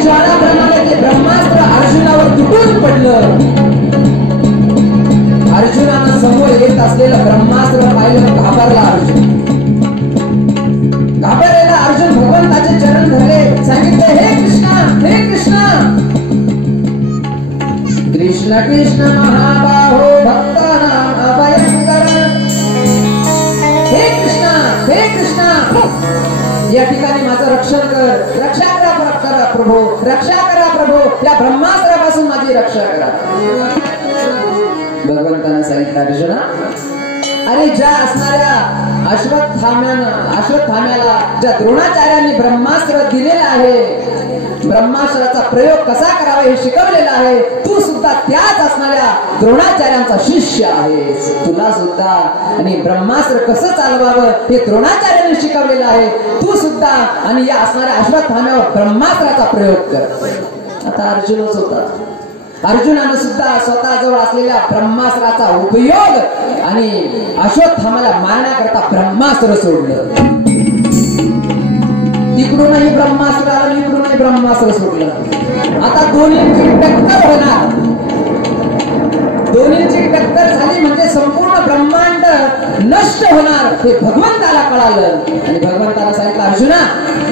आणि ज्वालाप्रमाणे ते ब्रह्मास्त्र अर्जुनावर तुटून पडलं. अर्जुनानं समोर येत असलेलं ब्रह्मास्त्र पाहिलं, घाबरला अर्जुन. घाबरलेला अर्जुन भगवंताचे चरण धरले, सांगितले, हे कृष्णा, हे कृष्णा. कृष्ण कृष्ण महाबाहो भक्तानां अभयंकर. हे कृष्णा, हे कृष्णा, या ठिकाणी माझं रक्षण कर, रक्षा करा प्रभू, रक्षा करा प्रभू, या ब्रह्मास्त्रापासून माझी रक्षा करा. भगवंतानं सांगितलं, अर्जुना, अरे ज्या असणाऱ्या अश्वत्थाम्याला ज्या द्रोणाचार्यांनी ब्रह्मास्त्र दिलेलं आहे, ब्रह्मास्त्राचा प्रयोग कसा करावा हे शिकवलेला आहे, तू सुद्धा त्याच असणाऱ्या द्रोणाचार्यांचा शिष्य आहेस. तुला सुद्धा आणि ब्रह्मास्त्र कसं चालवावं हे द्रोणाचार्यांनी शिकवलेलं आहे. तू सुद्धा आणि या असणाऱ्या अश्वत्थाम्यावर ब्रह्मास्त्राचा प्रयोग कर. आता अर्जुनच होता. अर्जुनानं सुद्धा स्वतःजवळ असलेल्या ब्रह्मास्त्राचा उपयोग आणि अश्वत्थाम्याला मारण्याकरता ब्रह्मास्त्र सोडलं. तिकडूनही ब्रह्मास्त्र आलं, इकडूनही ब्रह्मास्त्र सोडलं. आता दोन्हींची टक्कर होणार. दोन्हींची टक्कर झाली म्हणजे संपूर्ण ब्रह्मांड नष्ट होणार हे भगवंताला कळालं. आणि भगवंताला सांगितलं, अर्जुना,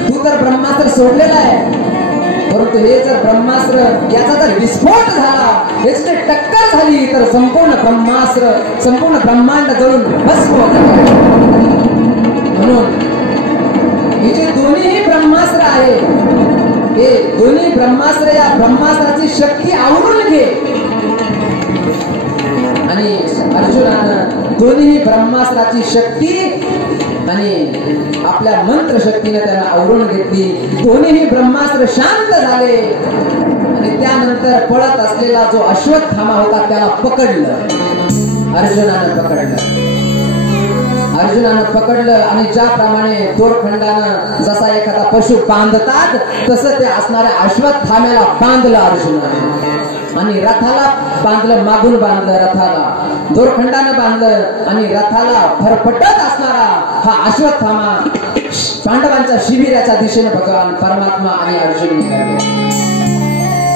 तू तर ब्रह्मास्त्र सोडलेला आहे, परंतु हे जर ब्रह्मास्त्र याचा जर विस्फोट झाला, याची टक्कर झाली तर संपूर्ण ब्रह्मास्त्र, संपूर्ण ब्रह्मांड जळून भस्म होणार. म्हणून हे जे दोन्ही ब्रह्मास्त्र आहे, हे दोन्ही ब्रह्मास्त्र या ब्रह्मास्त्राची शक्ती आवरून घे. आणि अर्जुनानं दोन्ही ब्रह्मास्त्राची शक्ती आणि आपल्या मंत्र शक्तीने त्यांना आवरून घेतली. दोन्ही ब्रह्मास्त्र शांत झाले आणि त्यानंतर पळत असलेला जो अश्वत्थामा होता त्याला पकडलं. अर्जुनानं पकडलं आणि ज्याप्रमाणे दोरखंडानं जसा एखादा पशु बांधतात तसं ते असणाऱ्या अश्वत्थाम्याला बांधलं अर्जुनाने. आणि रथाला बांधलं, मागून बांधलं रथाला, दोरखंडानं बांधलं आणि रथाला फरफटत असणारा हा अश्वत्थामा पांडवांच्या शिबिराच्या दिशेने भगवान परमात्मा आणि अर्जुन निघाले.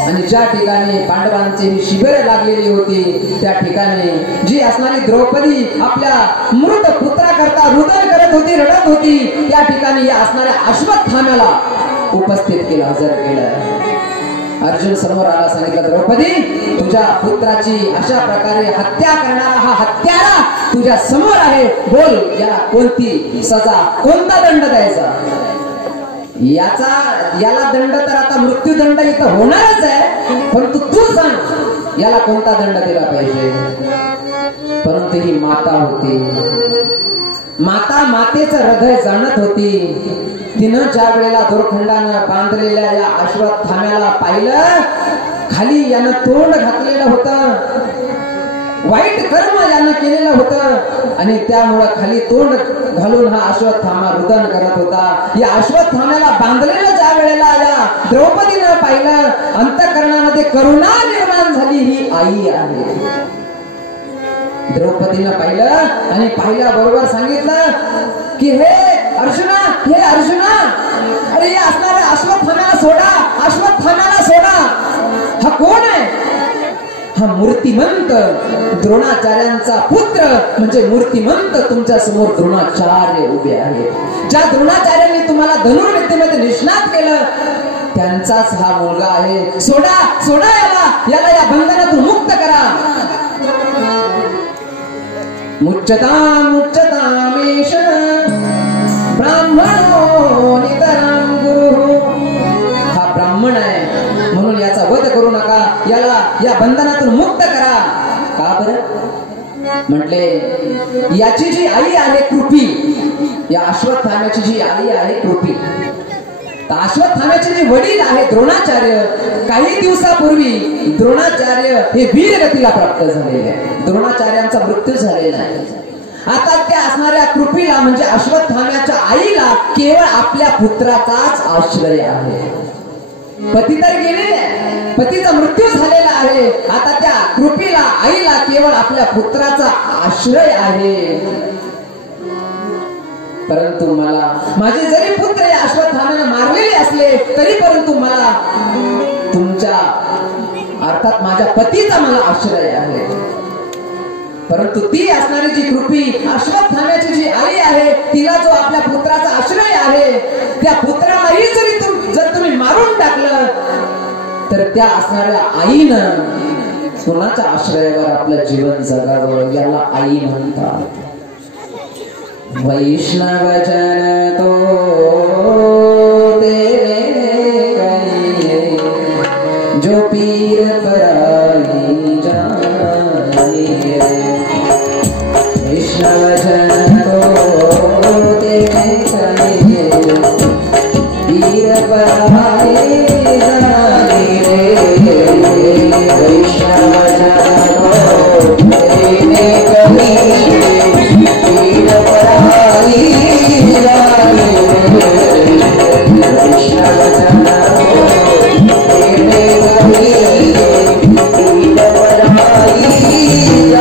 आणि ज्या ठिकाणी पांडवांची ही शिबिरे लागलेली होती त्या ठिकाणी जी असणारी द्रौपदी आपल्या मृत पुत्राकरता रुदन करत होती, रडत होती, त्या ठिकाणी या असणाऱ्या अश्वत्थाम्याला उपस्थित केलं, हजर केलं. अर्जुन समोर आला, सांगितलं, द्रौपदी, तुझ्या पुत्राची अशा प्रकारे हत्या करणारा हा हत्यारा तुझ्या समोर आहे. बोल, याला कोणती सजा, कोणता दंड द्यायचा? याला दंड तर आता मृत्यूदंड इथं होणारच आहे, परंतु तू सांग याला कोणता दंड दिला पाहिजे. परंतु ही माता होती. मातेचं हृदय जाणत होती. तिनं ज्या वेळेला दोरखंडानं बांधलेल्या या अश्वत्थाम्याला पाहिलं, खाली यानं तोंड घातलेलं होतं, वाईट कर्म यानं केलेलं होतं आणि त्यामुळं खाली तोंड घालून हा अश्वत्थामा रुदन करत होता. या अश्वत्थाम्याला बांधलेलं ज्या वेळेला या द्रौपदीनं पाहिलं, अंतःकरणामध्ये करुणा निर्माण झाली. ही आई आहे. द्रौपदीनं पाहिलं आणि पाहिल्याबरोबर सांगितलं की हे अर्जुना, हे अर्जुना, अरे या असणाऱ्या अश्वत्थाम्याला सोडा, अश्वत्थाम्याला सोडा. हा कोण आहे? हा मूर्तिमंत द्रोणाचार्यांचा पुत्र, म्हणजे मूर्तिमंत तुमच्या समोर द्रोणाचार्य उभे आहेत. ज्या द्रोणाचार्यांनी तुम्हाला धनुर्विद्येमध्ये निष्णात केलं त्यांचाच हा मुलगा आहे. सोडा, सोडा याला या बंधनातून मुक्त करा. मुच्यतामेष ब्राह्मणो नितरां गुरु. हा ब्राह्मण आहे म्हणून याचा वध करू नका, याला या बंधनातून मुक्त करा. का बरं म्हटले, याची जी आई आहे कृपी, या अश्वत्थाम्याची जी आई आहे कृपी, अश्वत्थाम्याचे जे वडील आहे द्रोणाचार्य, काही दिवसापूर्वी द्रोणाचार्य हे वीरगतीला प्राप्त झालेले आहे. द्रोणाचार्यांचा मृत्यू झालेला आहे. आता त्या असणाऱ्या कृपीला म्हणजे अश्वत्थाम्याच्या आईला केवळ आपल्या पुत्राचाच आश्रय आहे. पती तर गेलेले आहे, पतीचा मृत्यू झालेला आहे. आता त्या कृपीला आईला केवळ आपल्या पुत्राचा आश्रय आहे. परंतु मला माझे जरी पुत्र या अश्वत्थाम्याने मारलेले असले तरी परंतु मला तुमच्या अर्थात माझ्या पतीचा मला आश्रय आहे. परंतु ती असणारी जी कृपी अश्वत्थाम्याची जी आई आहे तिला जो आपल्या पुत्राचा आश्रय आहे त्या पुत्रालाही जर तुम्ही मारून टाकलं तर त्या असणाऱ्या आईनं कुणाच्या आश्रयावर आपलं जीवन जगावं याला आई म्हणतात. वैष्णव जन तो तेरे कहिए जो पीर पराई जाए. वैष्णव जन तो तेरे कहिए पीर पराई जाए. वैष्णव जन तो तेरे कहिए पीर पराई जाए. वैष्णव जन तो तेरे कहिए पीर पराई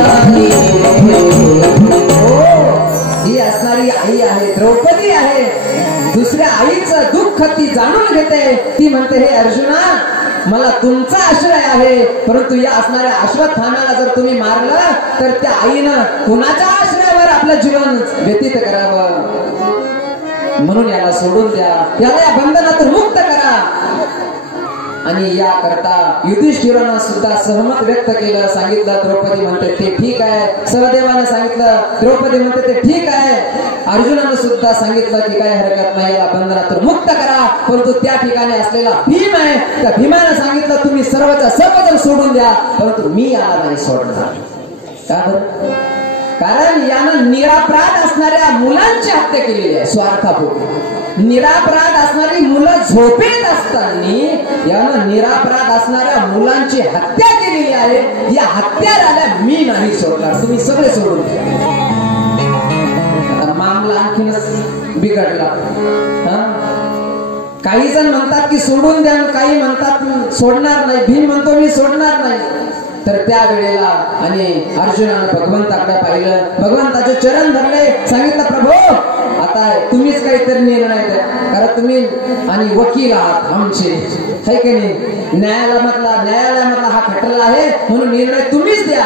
जाए. ही असणारी आई आहे, द्रौपदी आहे. दुसऱ्या आईचं दुःख ती जाणून घेते. ती म्हणते हे अर्जुना मला तुमचा आश्रय आहे परंतु या असणाऱ्या अश्वत्थाम्याला जर तुम्ही मारलं तर त्या आईनं कुणाच्या आश्रयावर आपलं जीवन व्यतीत करावं. म्हणून याला सोडून द्या, याला या बंधनातून मुक्त करा. आणि या करता युधिष्ठिरानं सुद्धा सहमत व्यक्त केलं. सांगितलं द्रौपदी म्हणते ते ठीक आहे. सहदेवानं सांगितलं, द्रौपदी म्हणते ते ठीक आहे. अर्जुनानं सुद्धा सांगितलं की काही हरकत नाही, याला बंधनातून मुक्त करा. परंतु त्या ठिकाणी असलेला भीम आहे, त्या भीमानं सांगितलं तुम्ही सर्वचा सर्वजण सोडून द्या परंतु मी याला नाही सोडणार. का बरं? कारण यानं निरापराध असणाऱ्या मुलांची हत्या केलेली आहे स्वार्थापोटी. निरापराध असणारी मुलं झोपेत असताना यानं निरापराध असणाऱ्या मुलांची हत्या केलेली आहे. या हत्या झाल्या मी नाही सोडणार, तुम्ही सगळे सोडून द्या. आता मामला आणखीनच बिघडला. काही जण म्हणतात की सोडून द्या, काही म्हणतात सोडणार नाही. भीम म्हणतो मी सोडणार नाही. तर त्या वेळेला आणि अर्जुनानं भगवंताकडे पाहिलं, भगवंताचे चरण धरले, सांगितलं प्रभू आता तुम्हीच काहीतरी निर्णय द्या. कारण तुम्ही आणि वकील आहात आमचे, है की नाही. न्यायालयामधला हा खटला आहे म्हणून निर्णय तुम्हीच द्या.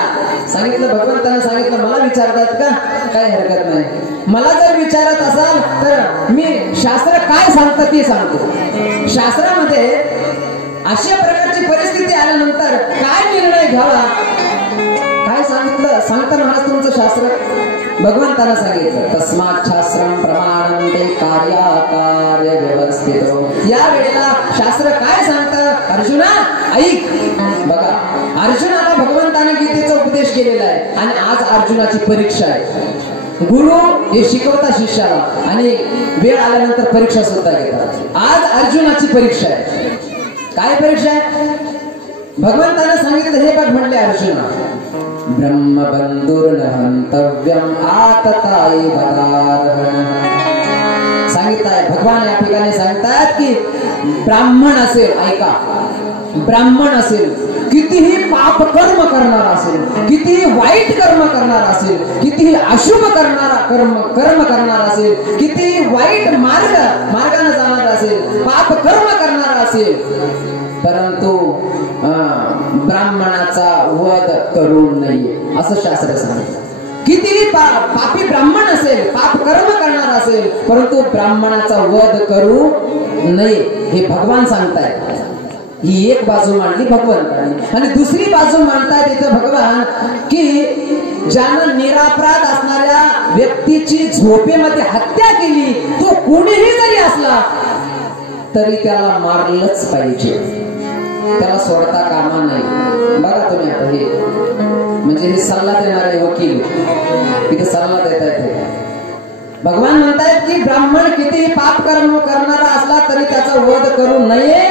सांगितलं भगवंतानं सांगितलं मला विचारतात का? काही हरकत नाही. मला जर विचारत असाल तर मी शास्त्र काय सांगतं ते सांगतो. शास्त्रामध्ये अशा प्रकारची परिस्थिती आल्यानंतर काय निर्णय घ्यावा काय सांगतं महाराज तुमचं शास्त्र. भगवंतानं सांगितलं तस्मात् शास्त्रं प्रमाणन्ते कार्याकार्य व्यवस्थित. या वेळेला शास्त्र काय सांगतं अर्जुना ऐक. बघा अर्जुनाला भगवंतानं गीतेचा उपदेश केलेला आहे आणि आज अर्जुनाची परीक्षा आहे. गुरु हे शिकवता शिष्याला आणि वेळ आल्यानंतर परीक्षा सुद्धा घेतात. आज अर्जुनाची परीक्षा आहे. काय परीक्षा आहे? भगवंतानं सांगितलं हे बघ म्हणले अर्जुना ब्रह्मबंधुर्न हंतव्यम आतताई बलार्हण. सांगितलंय भगवान या ठिकाणी सांगतात की ब्राह्मण असेल, ऐका, ब्राह्मण असेल, कितीही पाप कर्म करणार असेल, कितीही वाईट कर्म करणार असेल, कितीही अशुभ कर्म करणार असेल, कितीही वाईट मार्गाने जाणार असेल, पाप कर्म करणार असेल, परंतु ब्राह्मणाचा वध करू नये असं शास्त्र सांगतं. कितीही पापी ब्राह्मण असेल, पाप कर्म करणार असेल, परंतु ब्राह्मणाचा वध करू नये हे भगवान सांगतायत. ही एक बाजू मांडली भगवंताने आणि दुसरी बाजू मांडतायत इथं भगवान की ज्यानं निरापराध असणाऱ्या व्यक्तीची झोपेमध्ये हत्या केली तो कोणीही जरी असला तरी त्याला मारलंच पाहिजे, त्याला सोडता कामा नाही. बघा तुम्ही आता हे म्हणजे हे सल्ला देणारे वकील इथे सल्ला देत आहेत. भगवान म्हणतायत की ब्राह्मण कितीही पाप कर्म करणारा असला तरी त्याचा वध करू नये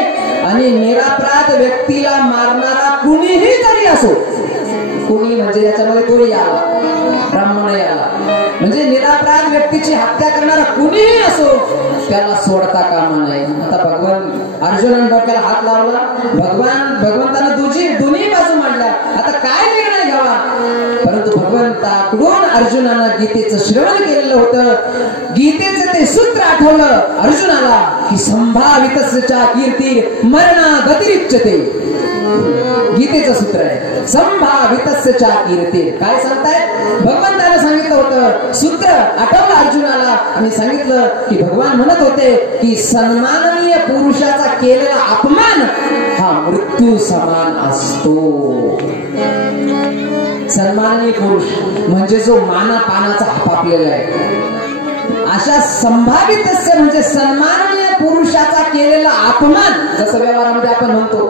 आणि निरापराध व्यक्तीला मारणारा कुणीही जरी असो, कुणी म्हणजे याच्यामध्ये तोही आला, ब्राह्मणही आला, म्हणजे निरापराध व्यक्तीची हत्या करणारा कुणीही असो त्याला सोडता कामा नाही. आता भगवान अर्जुनाने डोक्याला हात लावला. भगवंतानं दोन्ही बाजू मांडल्या. आता काय निर्णय घ्यावा. परंतु भगवंताकडून अर्जुनानं गीतेचं श्रवण केलेलं होतं. गीतेचं ते सूत्र आठवलं अर्जुनाला की संभावितस्यचा कीर्ती मरणा गतिरिच्यते. गीतेचं सूत्र आहे संभावितस्यचा कीर्ती. काय सांगताय. भगवंतानं सांगितलं होतं सूत्र आठवलं अर्जुनाला आणि सांगितलं की भगवान म्हणत होते की सन्माननीय पुरुषाचा केलेला अपमान हा मृत्यू समान असतो. सन्माननीय पुरुष म्हणजे जो मानापानाचा आपापलेला आहे. अशा संभावितस्य म्हणजे सन्माननीय पुरुषाचा केलेला अपमान. जसं व्यवहारामध्ये आपण म्हणतो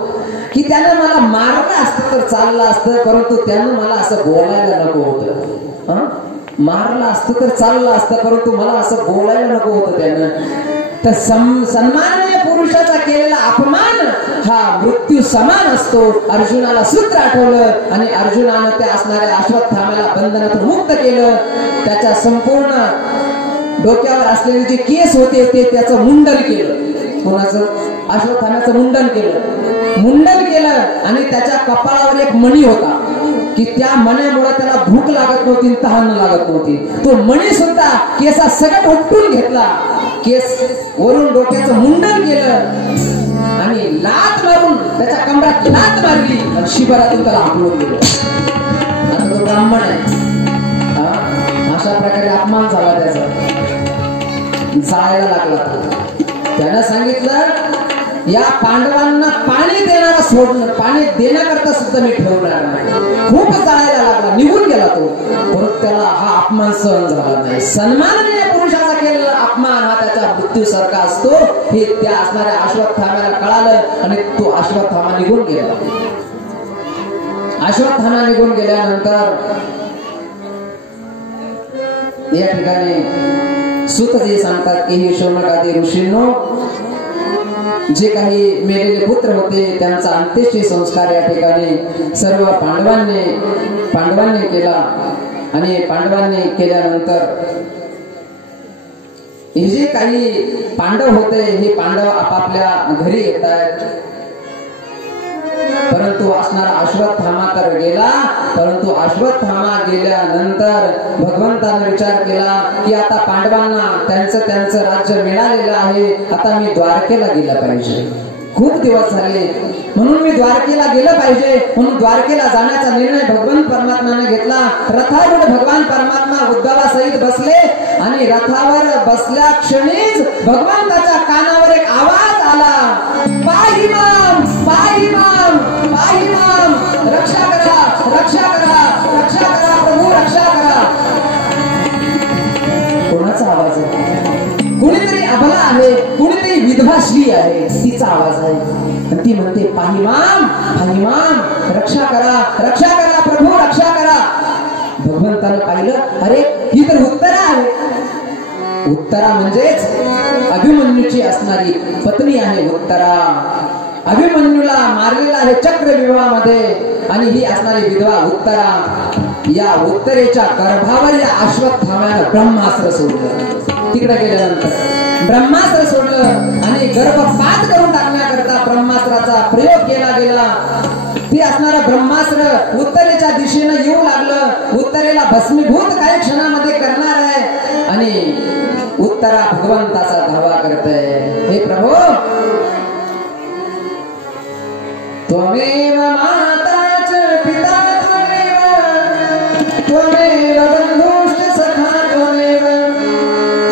की त्यानं मला मारलं असतं तर चाललं असतं परंतु त्यानं मला असं बोलायला नको होतं. मारलं असतं तर चाललं असतं परंतु मला असं बोलायला नको होतं त्यानं. तर सन्माननीय पुरुषाचा केलेला अपमान हा मृत्यू समान असतो. अर्जुनाला सूत्र आठवलं आणि अर्जुनानं त्या असणाऱ्या अश्वत्थाम्याला बंधनातून मुक्त केलं. त्याच्या संपूर्ण डोक्यावर असलेले जे केस होते ते त्याचं मुंडन केलं. कोणाचं. अश्वत्थाम्याचं मुंडन केलं आणि त्याच्या कपाळावर एक मणी होता की त्या मण्यामुळे त्याला भूक लागत नव्हती तहान लागत नव्हती. तो मणी सुद्धा केसा सगळं उपटून घेतला. केस वरून डोक्याचं मुंडन केलं आणि लात मारून त्याच्या कमरात लात मारली आणि शिबिरातून त्याला हाकलून दिलं. आता तो ब्राह्मण आहे. अशा प्रकारे अपमान झाला त्याचा. जायला लागला. त्यानं सांगितलं या पांडवांना पाणी देणारा सोडणं पाणी देण्याकरता सुद्धा मी ठेवणार नाही. खूप जायला लागला. निघून गेला तो. परत त्याला हा अपमान सहन झाला नाही. सन्माननीय पुरुषाचा केलेला अपमान हा त्याचा मृत्यूसारखा असतो हे त्या असणाऱ्या अश्वत्थाम्याला कळालं आणि तो अश्वत्थामा निघून गेला. अश्वत्थामा निघून गेल्यानंतर या ठिकाणी सूतजी सांगतात की हे शौनकादी ऋषींनो जे काही मेलेले पुत्र होते त्यांचा अंत्येष्टी संस्कार या ठिकाणी सर्व पांडवांनी केला आणि पांडवांनी केल्यानंतर हे जे काही पांडव होते हे पांडव आपापल्या घरी येत आहेत. परंतु असणारा अश्वत्थामा तर गेला. परंतु अश्वत्थामा गेल्यानंतर भगवंताने विचार केला की आता पांडवांना त्यांचं राज्य मिळालेलं आहे. आता मी द्वारकेला गेलं पाहिजे. खूप दिवस झाले म्हणून मी द्वारकेला गेलं पाहिजे. म्हणून द्वारकेला जाण्याचा निर्णय भगवान परमात्माने घेतला. रथारूढ भगवान परमात्मा उद्धवासहित बसले आणि रथावर बसल्या क्षणीच भगवंताच्या कानावर एक आवाज आला. पाही माम पाही माम पाही माम. रक्षा करा रक्षा करा रक्षा करा प्रभू रक्षा करा. कोणाचा आवाज आहे. कुणीतरी अबला आहे कुणीतरी विधवा स्त्री आहे तिचा आवाज आहे आणि ती म्हणते पाही माम रक्षा करा प्रभू रक्षा करा. भगवंतानं पाहिलं अरे ही तर उत्तरा आहे. उत्तरा म्हणजेच अभिमन्यूची असणारी पत्नी आहे उत्तरा. अभिमन्यूला मारलेला आहे चक्रव्यूहामध्ये आणि ही असणारी विधवा उत्तरा. या उत्तरेच्या गर्भावर या अश्वत्थाम्यानं ब्रह्मास्त्र सोडलं. तिकडे गेल्यानंतर ब्रह्मास्त्र सोडलं आणि गर्भपात करून टाकण्याकरता ब्रह्मास्त्राचा प्रयोग केला गेला. ती असणारा ब्रह्मास्त्र उत्तरेच्या दिशेनं येऊ लागलं. उत्तरेला भस्मीभूत काही क्षणामध्ये करणार आहे आणि उत्तरा भगवंताचा धावा करते. हे प्रभू त्वमेव माता च पिता त्वमेव बन्धुश्च सखा त्वमेव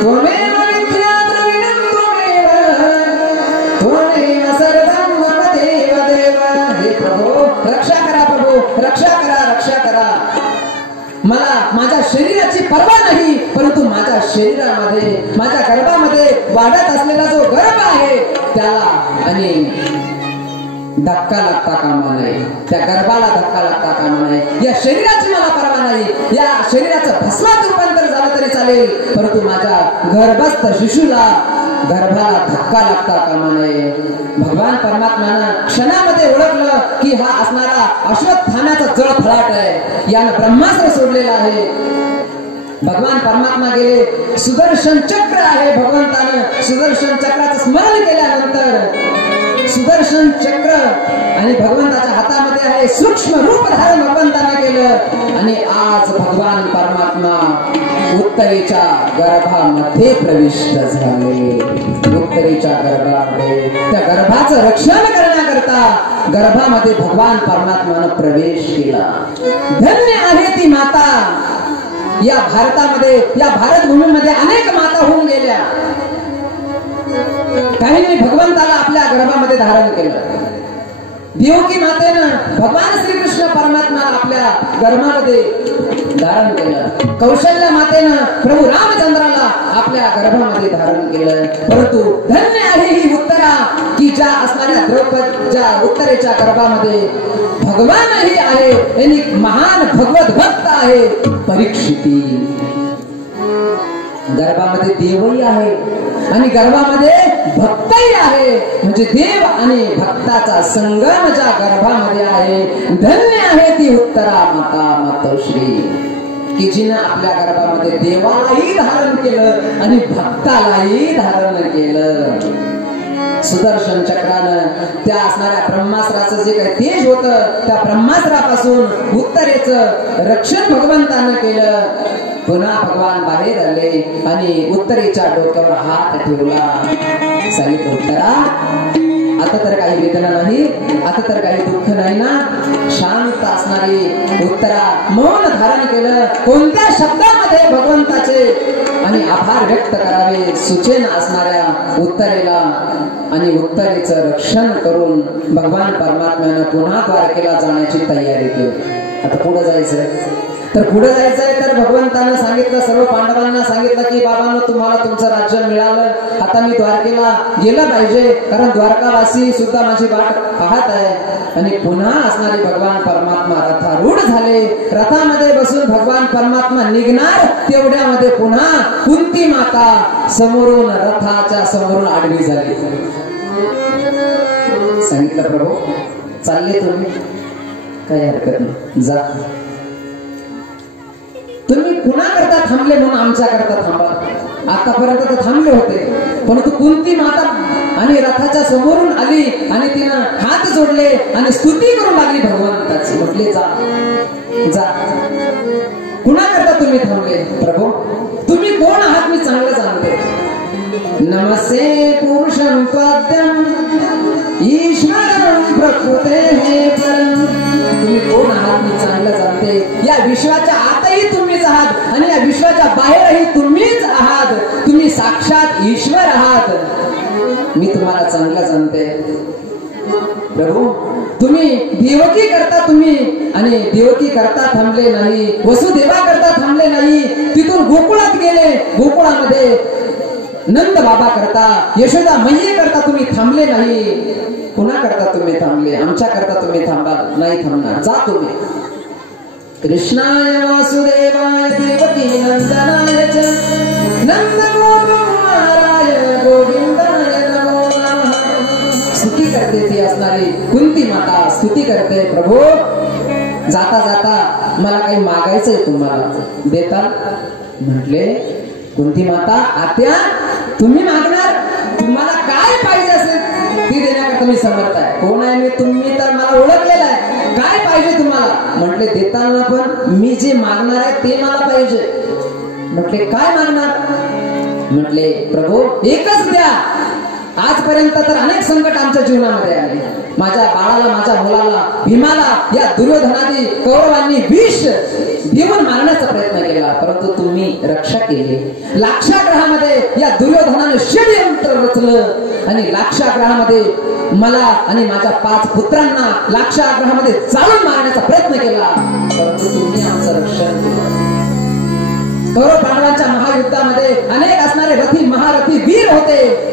विद्या द्रविणं त्वमेव सर्वं मम देव देव. हे प्रभू रक्षा करा प्रभू रक्षा करा. मला माझ्या शरीराची पर्वा नाही परंतु माझ्या शरीरामध्ये माझ्या गर्भामध्ये वाढत असलेला जो गर्भ आहे त्याला आणि धक्का लागता कामा नये. त्या गर्भाला धक्का लागता कामा नये. या शरीराची मला परवा नाही. या शरीराचं भस्मात रूपांतर झालं तरी चालेल परंतु माझ्या गर्भस्थ शिशूला गर्भाला धक्का लागता कामा नये. भगवान परमात्म्यानं क्षणामध्ये ओळखलं की हा असणारा अश्वत्थाम्याचा जळफळाट आहे. यानं ब्रह्मास्त्र सोडलेला आहे. भगवान परमात्मा गेले. सुदर्शन चक्र आहे. भगवंतानं सुदर्शन चक्राचं स्मरण केल्यानंतर सुदर्शन चक्र आणि भगवंताच्या हातामध्ये आहे सूक्ष्म रूप धारण भगवंताने केलं आणि आज भगवान परमात्मा उत्तरेच्या गर्भामध्ये प्रविष्ट झाले. उत्तरेच्या गर्भामध्ये त्या गर्भाचं रक्षण करण्याकरता गर्भामध्ये भगवान परमात्मानं प्रवेश केला. धन्य आहे ती माता. या भारतामध्ये या भारत भूमीमध्ये अनेक माता होऊन गेल्या. काहींनी भगवंताला आपल्या गर्भामध्ये धारण केलं. देवकी मातेनं भगवान श्रीकृष्ण परमात्माला आपल्या गर्भामध्ये धारण केलं. कौशल्या मातेनं प्रभू रामचंद्राला आपल्या गर्भामध्ये धारण केलं. परंतु धन्य आहे ही उत्तरा की ज्या असणाऱ्या द्रौपदीच्या उत्तरेच्या गर्भामध्ये भगवानही आहे. यांनी महान भगवत भक्त आहे परीक्षिती. गर्भामध्ये देवही आहे आणि गर्भामध्ये भक्तही आहे. म्हणजे देव आणि भक्ताचा संगम ज्या गर्भामध्ये आहे. धन्य आहे ती उत्तरा माता मातोश्री की जिने आपल्या गर्भामध्ये देवालाही धारण केलं आणि भक्तालाही धारण केलं. सुदर्शन चक्रानं त्या असणाऱ्या ब्रह्मास्त्राचं जे काही तेज होतं त्या ब्रह्मास्त्रापासून उत्तरेचं रक्षण भगवंतानं केलं. पुन्हा भगवान बाहेर आले आणि उत्तरेच्या डोक्यावर हात ठेवला. सांगितलं उत्तरा आता तर काही वेदना नाही, आता तर काही दुःख नाही ना. शांत असणारी उत्तरा मौन धारण केलं. कोणत्या शब्दामध्ये भगवंताचे आणि आभार व्यक्त करावे सुचेन असणाऱ्या उत्तरेला आणि उत्तरेचं रक्षण करून भगवान परमात्म्यानं पुन्हा द्वारकेला जाण्याची तयारी केली. आता पुढे जायचंय तर पुढे जायचंय तर भगवंतानं सांगितलं, सर्व पांडवांना सांगितलं की बाबांनो तुम्हाला तुमचं राज्य मिळालं, आता मी द्वारकेला गेलं पाहिजे कारण द्वारकावासी सुद्धा माझी वाट पाहत आहे. आणि पुन्हा असणारे भगवान परमात्मा रथारूढ झाले. रथामध्ये बसून भगवान परमात्मा निघणार तेवढ्यामध्ये पुन्हा कुंती माता समोरून रथाच्या समोरून आडवी झाली. सांगितलं प्रभू चालले तुम्ही, काही हरकत नाही, जा. तुम्ही कुणाकरता थांबले म्हणून आमच्या करता थांबा. आतापर्यंत तर थांबले होते, परंतु कुंती माता आणि रथाच्या समोरून आली आणि तिनं हात जोडले आणि स्तुती करू लागली भगवंताची. म्हटले जा जा. कुणाकरता तुम्ही थांबले प्रभू? तुम्ही कोण आहात मी चांगलं जाणते. नमस्ते पुरुषं त्वाद्यं ईश्वरं प्रकृतेः परं. तुम्ही कोण आहात मी चांगलं जाणते. या विश्वाच्या आतही तुम्हीच आहात आणि या विश्वाच्या बाहेरही तुम्हीच आहात. तुम्ही साक्षात ईश्वर आहात. मी तुम्हाला चांगलं जाणते प्रभू. तुम्ही देवकी करता तुम्ही आणि देवकी करता थांबले नाही, वसुदेवा करता थांबले नाही. तिथून गोकुळात गेले. गोकुळामध्ये नंद बाबा करता यशोदा मैये करता तुम्ही थांबले नाही. पुन्हा करता तुम्ही थांबले. आमच्या करता तुम्ही थांबा नाही थांबणार. जा तुम्ही. कृष्णाय वासुदेवाय देवकी नंदनाय च नंदगोपकुमाराय गोविंदाय नमो नमः. स्तुती करते ती असणारी कुंती माता स्तुती करते. प्रभू जाता जाता मला काही मागायचंय तुम्हाला, देता? म्हटले कुंती माता आत्या तुम्ही मागणार, तुम्हाला काय पाहिजे असेल ती देण्याकरता मी समर्थ आहे. कोण आहे मी? तुम्ही तर मला ओळखलेलं आहे. काय पाहिजे तुम्हाला? म्हटले देताना पण मी जे मागणार आहे ते मला पाहिजे. म्हटले काय मागणार? म्हटले प्रभू एकच द्या. आजपर्यंत तर अनेक संकट आमच्या जीवनामध्ये आले. माझ्या बाळाला, माझ्या मुलाला, भीमाला या दुर्योधनादी कौरवांनी विष देऊन मारण्याचा प्रयत्न केला, परंतु तुम्ही रक्षा केली. लाक्षाग्रहामध्ये या दुर्योधनाने षड्यंत्र रचलं आणि लाक्षाग्रहामध्ये मला आणि माझ्या 5 पुत्रांना लाक्षाग्रहामध्ये चालून मारण्याचा प्रयत्न केला, परंतु तुम्ही आमचं रक्षण केलं. कौरव पांडवांच्या महायुद्धामध्ये अनेक असणारे रथी महारथी वीर होते.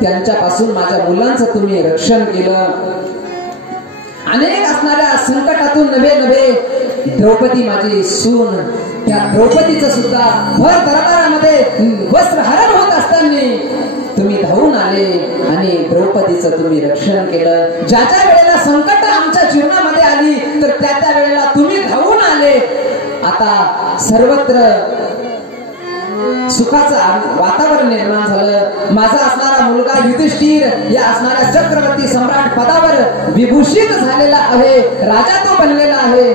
त्यांच्यापासून माझ्या मुलांचं तुम्ही रक्षण केलं. अनेक असणाऱ्या संकटातून नवे नवे द्रौपदी माझी सून, त्या द्रौपदीचं सुद्धा भर दरबारामध्ये वस्त्रहरण होत असताना तुम्ही धावून आले आणि द्रौपदीचं तुम्ही रक्षण केलं. ज्या ज्या वेळेला संकट आमच्या जीवनामध्ये आली तर त्या त्या वेळेला तुम्ही धावून आले. आता सर्वत्र सुखाचं वातावरण निर्माण झालं. माझा असणारा मुलगा युधिष्ठिर या असणाऱ्या चक्रवर्ती सम्राट पदावर विभूषित झालेला आहे, राजा तो बनलेला आहे.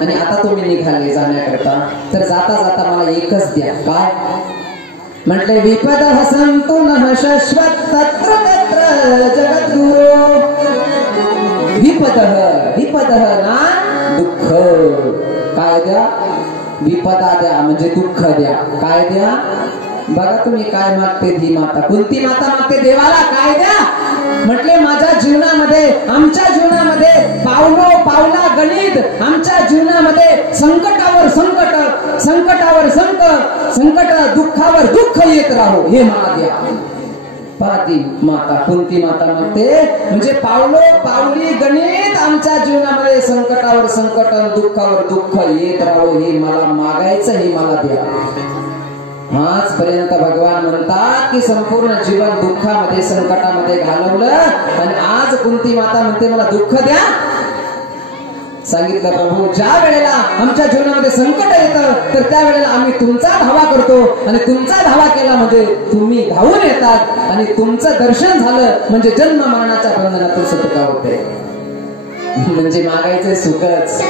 आणि आता तुम्ही निघाले जाण्याकरता, तर जाता जाता मला एकच द्या. काय म्हटले? विपद हसंतु न शाश्वत तत्र तत्र जगद्गुरो. विपद ना दुःख. काय द्या? विपदा द्या म्हणजे दुःख द्या. काय द्या? बघा तुम्ही काय मागते धी माता. कुंती माता मागते देवाला काय द्या? म्हटले माझ्या जीवनामध्ये, आमच्या जीवनामध्ये पावला गणित, आमच्या जीवनामध्ये संकटावर संकट, संकटावर संकट, दुःखावर दुःख येत राहो, हे मला द्या. पाती माता, कुंती माता म्हणते म्हणजे पावली गणित आमच्या जीवनामध्ये संकटावर संकट, दुःखावर दुःख येत राहो, हे मला मागायचं, हे मला द्या. आजपर्यंत भगवान म्हणतात की संपूर्ण जीवन दुःखामध्ये संकटामध्ये घालवलं, आणि आज कुंती माता म्हणते मला दुःख द्या. सांगितलं प्रभू, ज्या वेळेला आमच्या जीवनामध्ये संकट येतं तर त्यावेळेला आम्ही तुमचा धावा करतो, आणि तुमचा धावा केला म्हणजे तुम्ही धावून येतात, आणि तुमचं दर्शन झालं म्हणजे जन्म मरणाच्या बंधनातून सुटका होते. म्हणजे मागायचं सुखच,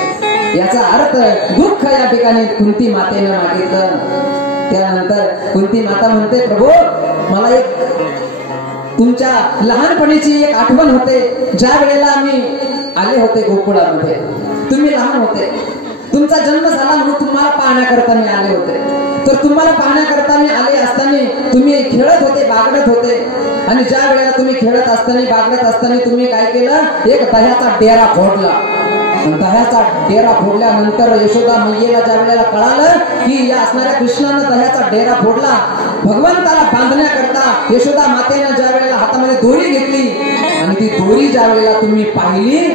याचा अर्थ दुःख या ठिकाणी कुंती मातेनं मागितलं. त्यानंतर कुंती माता म्हणते प्रभू, मला एक तुमच्या लहानपणीची एक आठवण होते. ज्या वेळेला आम्ही आले होते गोकुळामध्ये, तुम्ही लहान होते, तुमचा जन्म झाला म्हणून तुम्हाला पाहण्याकरता मी आले होते. तर तुम्हाला पाहण्याकरता मी आले असताना तुम्ही खेळत होते, बागडत होते, आणि ज्या वेळेला तुम्ही खेळत असताना बागडत असताना तुम्ही काय केलं? एक दह्याचा डेरा फोडला. दह्याचा डेरा फोडल्यानंतर यशोदा मैयेला ज्या वेळेला कळालं की या असणाऱ्या कृष्णानं दह्याचा डेरा फोडला, भगवंताला बांधण्याकरता यशोदा मातेनं ज्या वेळेला हातामध्ये दोरी घेतली, आणि ती दोरी ज्या वेळेला तुम्ही पाहिली,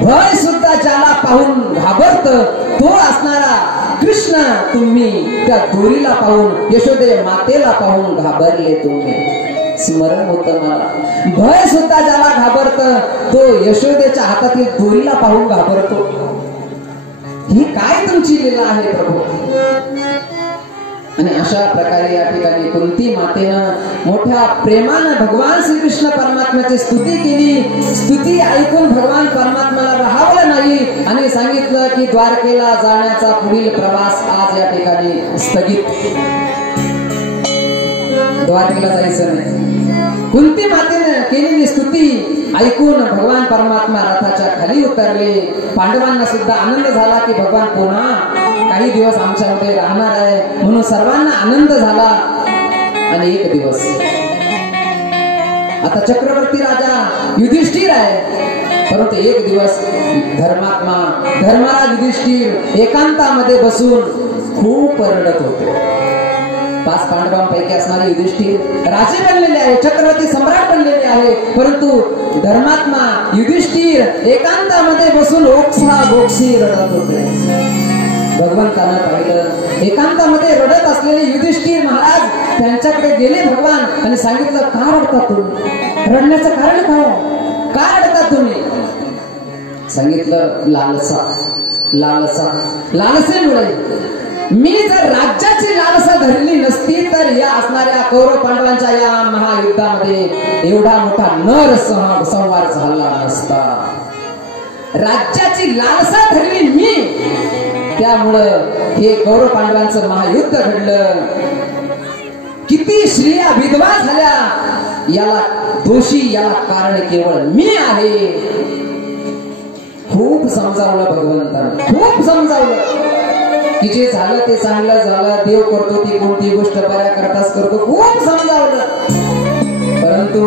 भय सुद्धा ज्याला पाहून घाबरत तो असणारा कृष्ण, तुम्ही त्या दोरीला पाहून, यशोदे मातेला पाहून घाबरले. तुम्ही स्मरण होत मला, भय सुद्धा ज्याला घाबरत तो यशोदेच्या हातातील दोरीला पाहून घाबरतो. ही काय तुमची लीला आहे प्रभू? आणि अशा प्रकारे या ठिकाणी कुंती मातेनं मोठ्या प्रेमानं भगवान श्रीकृष्ण परमात्म्याची स्तुती केली. स्तुती ऐकून भगवान परमात्म्याला राहावलं नाही, आणि सांगितलं की द्वारकेला जाण्याचा पुढील प्रवास आज या ठिकाणी स्थगित. द्वारकेला जायचं नाही. कुंती मातेने केलेली स्तुती ऐकून भगवान परमात्मा रथाच्या खाली उतरले. पांडवांना सुद्धा आनंद झाला की भगवान पुन्हा काही दिवस आमच्यामध्ये राहणार आहे, म्हणून सर्वांना आनंद झाला. आणि एक दिवस आता चक्रवर्ती राजा युधिष्ठिर आहे, परंतु एक दिवस धर्मात्मा धर्मराज युधिष्ठिर एकांतामध्ये बसून खूप रडत होते. 5 पांडवांपैकी असणारे युधिष्ठिर राजे बनलेले आहे, चक्रवर्ती सम्राट बनलेले आहे, परंतु धर्मात्मा युधिष्ठिर एकांतामध्ये बसून ओक्साबोक्शी रडत होते. भगवंतानं पाहिलं, एकांतामध्ये रडत असलेले युधिष्ठिर महाराज त्यांच्याकडे गेले भगवान, आणि सांगितलं का रडता तुम्ही? रडण्याचं कारण काय? का रडता तुम्ही? सांगितलं लालसेमुळे. मी जर राज्याची लालसा धरली नसती तर या असणाऱ्या कौरव पांडवांच्या या महायुद्धामध्ये एवढा मोठा नरसंहार झाला नसता. राज्याची लालसा धरली मी, त्यामुळं हे कौरव पांडवांचं महायुद्ध घडलं. किती स्त्रिया विधवा झाल्या, याला दोषी, याला कारण केवळ मी आहे. खूप समजावलं भगवंतानं, खूप समजावलं की जे झालं ते चांगलं झालं, देव करतो ती कोणती गोष्ट बऱ्या करताच करतो, खूप समजावलं. परंतु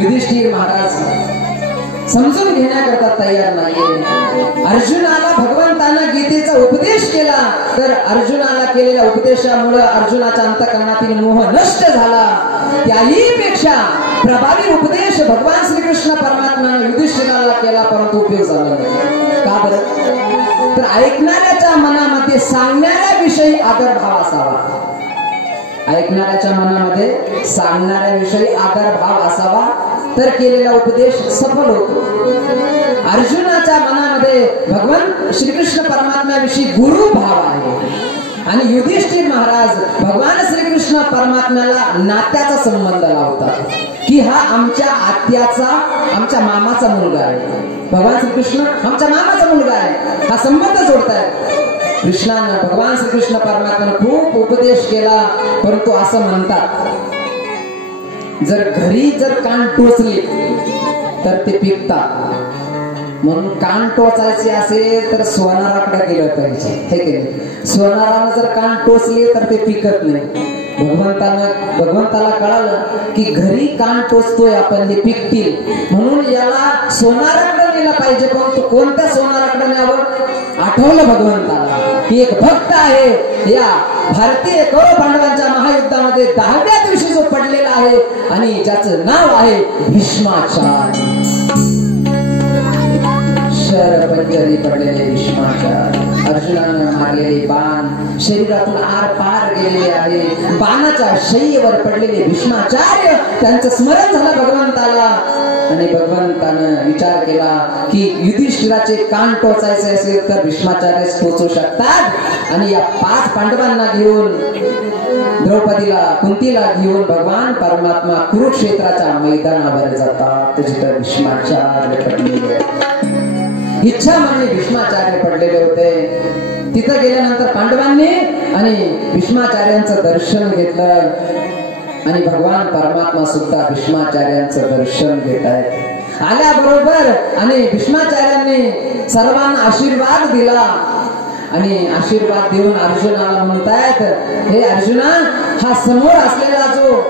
युधिष्ठिर महाराज समजून घेण्याकरता तयार नाहीये. अर्जुनाला भगवंतानं गीतेचा उपदेश केला, तर अर्जुनाला केलेल्या उपदेशामुळे अर्जुनाच्या अंतःकरणातील मोह नष्ट झाला. त्याही पेक्षा प्रभावी उपदेश भगवान श्रीकृष्ण परमात्म्याने युधिष्ठिराला केला, परंतु उपयोग झाला नाही. का बरं? तर ऐकणाऱ्याच्या मनामध्ये सांगणाऱ्याविषयी आदर भाव असावा. ऐकणाऱ्याच्या मनामध्ये सांगणाऱ्याविषयी आदर भाव असावा, तर केलेला उपदेश सफल होतो. अर्जुनाच्या मनामध्ये भगवान श्रीकृष्ण परमात्म्याविषयी गुरु भाव आहे. आणि युधिष्ठिर महाराज भगवान श्रीकृष्ण परमात्म्याला नात्याचा संबंध लावतात की हा आमच्या आत्याचा, आमच्या मामाचा मुलगा आहे. भगवान श्रीकृष्ण आमच्या मामाचा मुलगा आहे, हा संबंध जोडतायत. कृष्णानं, भगवान श्रीकृष्ण परमात्म्यानं खूप उपदेश केला, परंतु असं म्हणतात जर घरी जर कान टोचले तर ते पिकतात. म्हणून कान टोचायचे असेल तर सोनाराकडे गेलं पाहिजे, हे की नाही. सोनारानं जर कान टोचले तर ते पिकत नाही. भगवंताला कळालं की घरी कान टोचतोय आपण, हे पिकतील, म्हणून याला सोनाराकडे नेलं पाहिजे. पण तो कोणत्या सोनाराकडे न्यावं? आठवलं भगवंताला की एक भक्त आहे या भारतीय कौरव पांडवांच्या महायुद्धामध्ये 10व्या दिवशी जो पडलेला आहे आणि ज्याचं नाव आहे भीष्माचार्य. शरपंजरी पडलेले भीष्माचार्य, अर्जुनानं मारलेले बाण शरीरातून आर पार गेलेले आहे. बाणाच्या शय्येवर पडलेले भीष्माचार्य, त्यांचं स्मरण झालं भगवंताला. आणि भगवंतानं विचार केला की युधिष्ठिराचे कान टोचायचे असेल तर भीष्माचार्य टोचू शकतात. आणि या 5 पांडवांना घेऊन, द्रौपदीला, कुंतीला घेऊन भगवान परमात्मा कुरुक्षेत्राच्या मैदानावर जातात. जिथं भीष्माचार्य पडलेले, इच्छामाने भीष्माचार्य पडलेले होते. तिथं गेल्यानंतर पांडवांनी आणि भीष्माचार्यांचं दर्शन घेतलं. आणि भगवान परमात्मा सुद्धा भीष्माचार्यांचं दर्शन घेत आहेत. आल्याबरोबर आणि भीष्माचार्यांनी सर्वांना आशीर्वाद दिला. आणि आशीर्वाद देऊन अर्जुनाला म्हणतायत, हे अर्जुना, हा समोर असलेला जो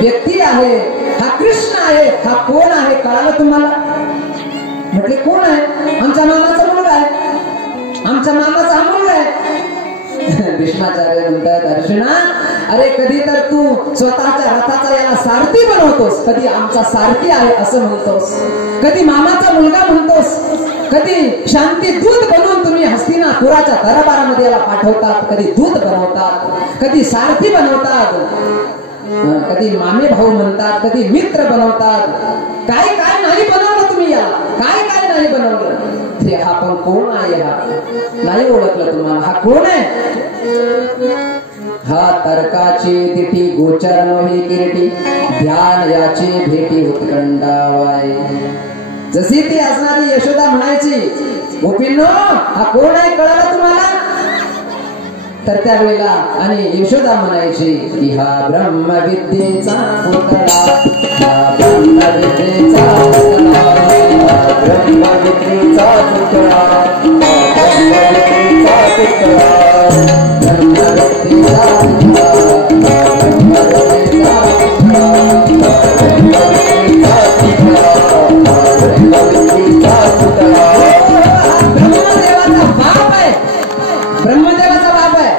व्यक्ती आहे हा कृष्ण आहे. हा कोण आहे कळालं तुम्हाला? म्हटले कोण आहे? आमच्या मामाचा मुलगा आहे, आमच्या मामाचा हा मुलगा आहे. भीष्माचार्य म्हणतात, अर्जुना, अरे कधी तर तू स्वतःच्या रथाचा याला सारथी बनवतोस, कधी आमचा सारथी आहे असं म्हणतोस, कधी मामाचा मुलगा म्हणतोस, कधी शांती दूत बनवून तुम्ही हस्तिनापुराच्या दरबारामध्ये याला पाठवतात, कधी दूत बनवतात, कधी सारथी बनवतात, कधी मामे भाऊ म्हणतात, कधी मित्र बनवतात. काय काय नाही बनवलं तुम्ही याला, काय काय नाही बनवलं. ते हा पण कोण आहे? हा नाही ओळखलं तुम्हाला, हा कोण आहे? हा तर्काची दिठी गोचर नोही किरीटी, ध्यान याची भेटी उत्कंठावाय. जशी ती असणारी यशोदा म्हणायची, गोपींनो हा कोण आहे कळालं तुम्हाला? तर त्यावेळेला आणि यशोदा म्हणायची की हा ब्रह्मविद्येचा पुतळा, हा ब्रह्मविद्येचा पुतळा, हा ब्रह्मविद्येचा पुतळा, हा ब्रह्मविद्येचा पुतळा, ब्रह्मविद्येचा पुतळा, ब्रह्मविद्येचा पुतळा, ब्रह्मविद्येचा पुतळा, ब्रह्मविद्येचा पुतळा. ब्रह्मदेवाचा बाप आहे, ब्रह्मदेवाचा बाप आहे.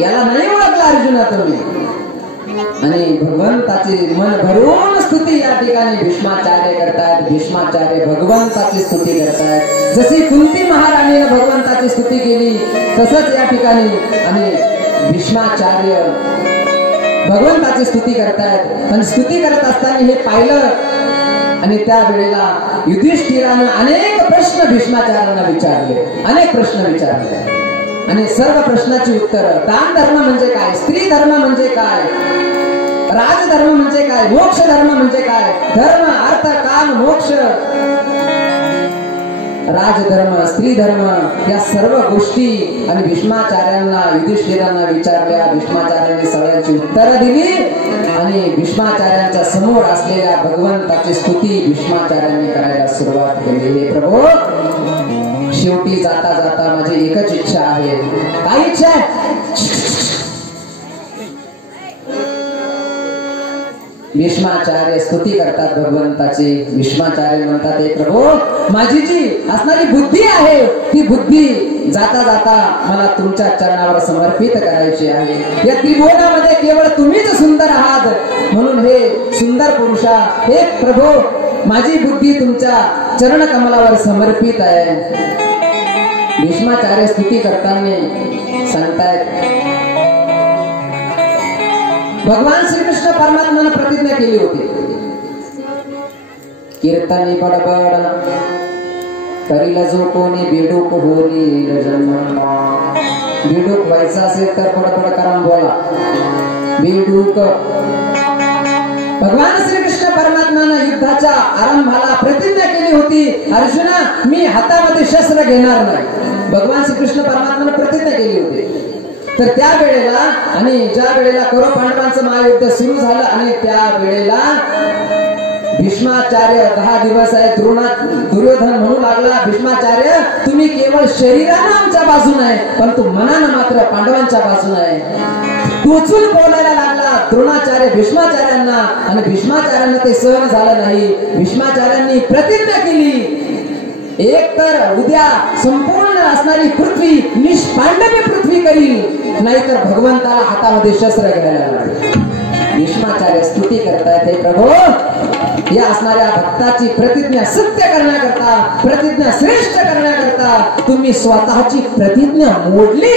याला नाही ओळखला अर्जुना तुम्ही. आणि भगवंताची मन भरून स्तुती या ठिकाणी भीष्माचार्य करतायत. भीष्माचार्य भगवंताची स्तुती करतायत. जशी कुंती महाराणीने भगवंताची स्तुती केली तसंच या ठिकाणी आणि भीष्माचार्य भगवंताची स्तुती करतायत. आणि स्तुती करत असताना हे पाहिलं आणि त्यावेळेला युधिष्ठिरानं अनेक प्रश्न भीष्माचार्यांना विचारले, अनेक प्रश्न विचारले. आणि सर्व प्रश्नाची उत्तर, दान धर्म म्हणजे काय, स्त्री धर्म म्हणजे काय, राजधर्म म्हणजे काय, मोक्ष धर्म म्हणजे काय, धर्म अर्थ काम मोक्ष, राजधर्म स्त्री धर्म, या सर्व गोष्टी आणि भीष्माचार्यांना युधिष्ठिरांना विचारल्या. भीष्माचार्यांनी सगळ्यांची उत्तरं दिली आणि भीष्माचार्यांच्या समोर असलेल्या भगवंताची स्तुती भीष्माचार्यांनी करायला सुरुवात केली. हे प्रभू, शेवटी जाता जाता माझी एकच इच्छा आहे. काय इच्छा आहे? भीष्माचार्य स्तुती करतात भगवंताची. भीष्माचार्य म्हणतात, हे प्रभू, माझी जी असणारी बुद्धी आहे ती बुद्धी जाता जाता मला तुमच्या चरणावर समर्पित करायची आहे. या त्रिभुवनामध्ये केवळ तुम्हीच सुंदर आहात, म्हणून हे सुंदर पुरुषा, हे प्रभू, माझी बुद्धी तुमच्या चरण कमलावर समर्पित आहे. भीष्माचार्य स्तुती करताना सांगतायत, भगवान श्रीकृष्ण परमात्म्याने प्रतिज्ञा केली होती, कीर्तनी बडबड करील जो कोणी बेडूक होईल जन्म. बेडूक व्हायचं असेल तर पडपड करा बोला. बेडूक भगवान श्रीकृष्ण परमात्म्यानं युद्धाच्या आरंभाला प्रतिज्ञा केली होती, अर्जुना मी हातामध्ये शस्त्र घेणार नाही. भगवान श्रीकृष्ण परमात्म्यानं प्रतिज्ञा केली होती. तर त्या वेळेला आणि ज्या वेळेला कौरव पांडवांचं महायुद्ध सुरू झालं आणि त्या वेळेला भीष्माचार्य 10 दिवस आहे दुर्योधन म्हणू लागला, भीष्माचार्य तुम्ही केवळ शरीरानं आमच्या बाजून आहे परंतु मनानं मात्र पांडवांच्या बाजून आहे. टोचून बोलायला लागला द्रोणाचार्य भीष्माचार्यांना आणि भीष्माचार्यांना ते सहन झालं नाही. भीष्माचार्यांनी प्रतिज्ञा केली, एक तर उद्या संपूर्ण असणारी पृथ्वी निष्पांडवी पृथ्वी करील, नाहीतर भगवंताला हातामध्ये शस्त्र घ्यायला लागले. भीष्माचार्य स्तुती करतायत, हे प्रभू या असणाऱ्या भक्ताची प्रतिज्ञा सत्य करण्याकरता, प्रतिज्ञा श्रेष्ठ करण्याकरता तुम्ही स्वतःची प्रतिज्ञा मोडली.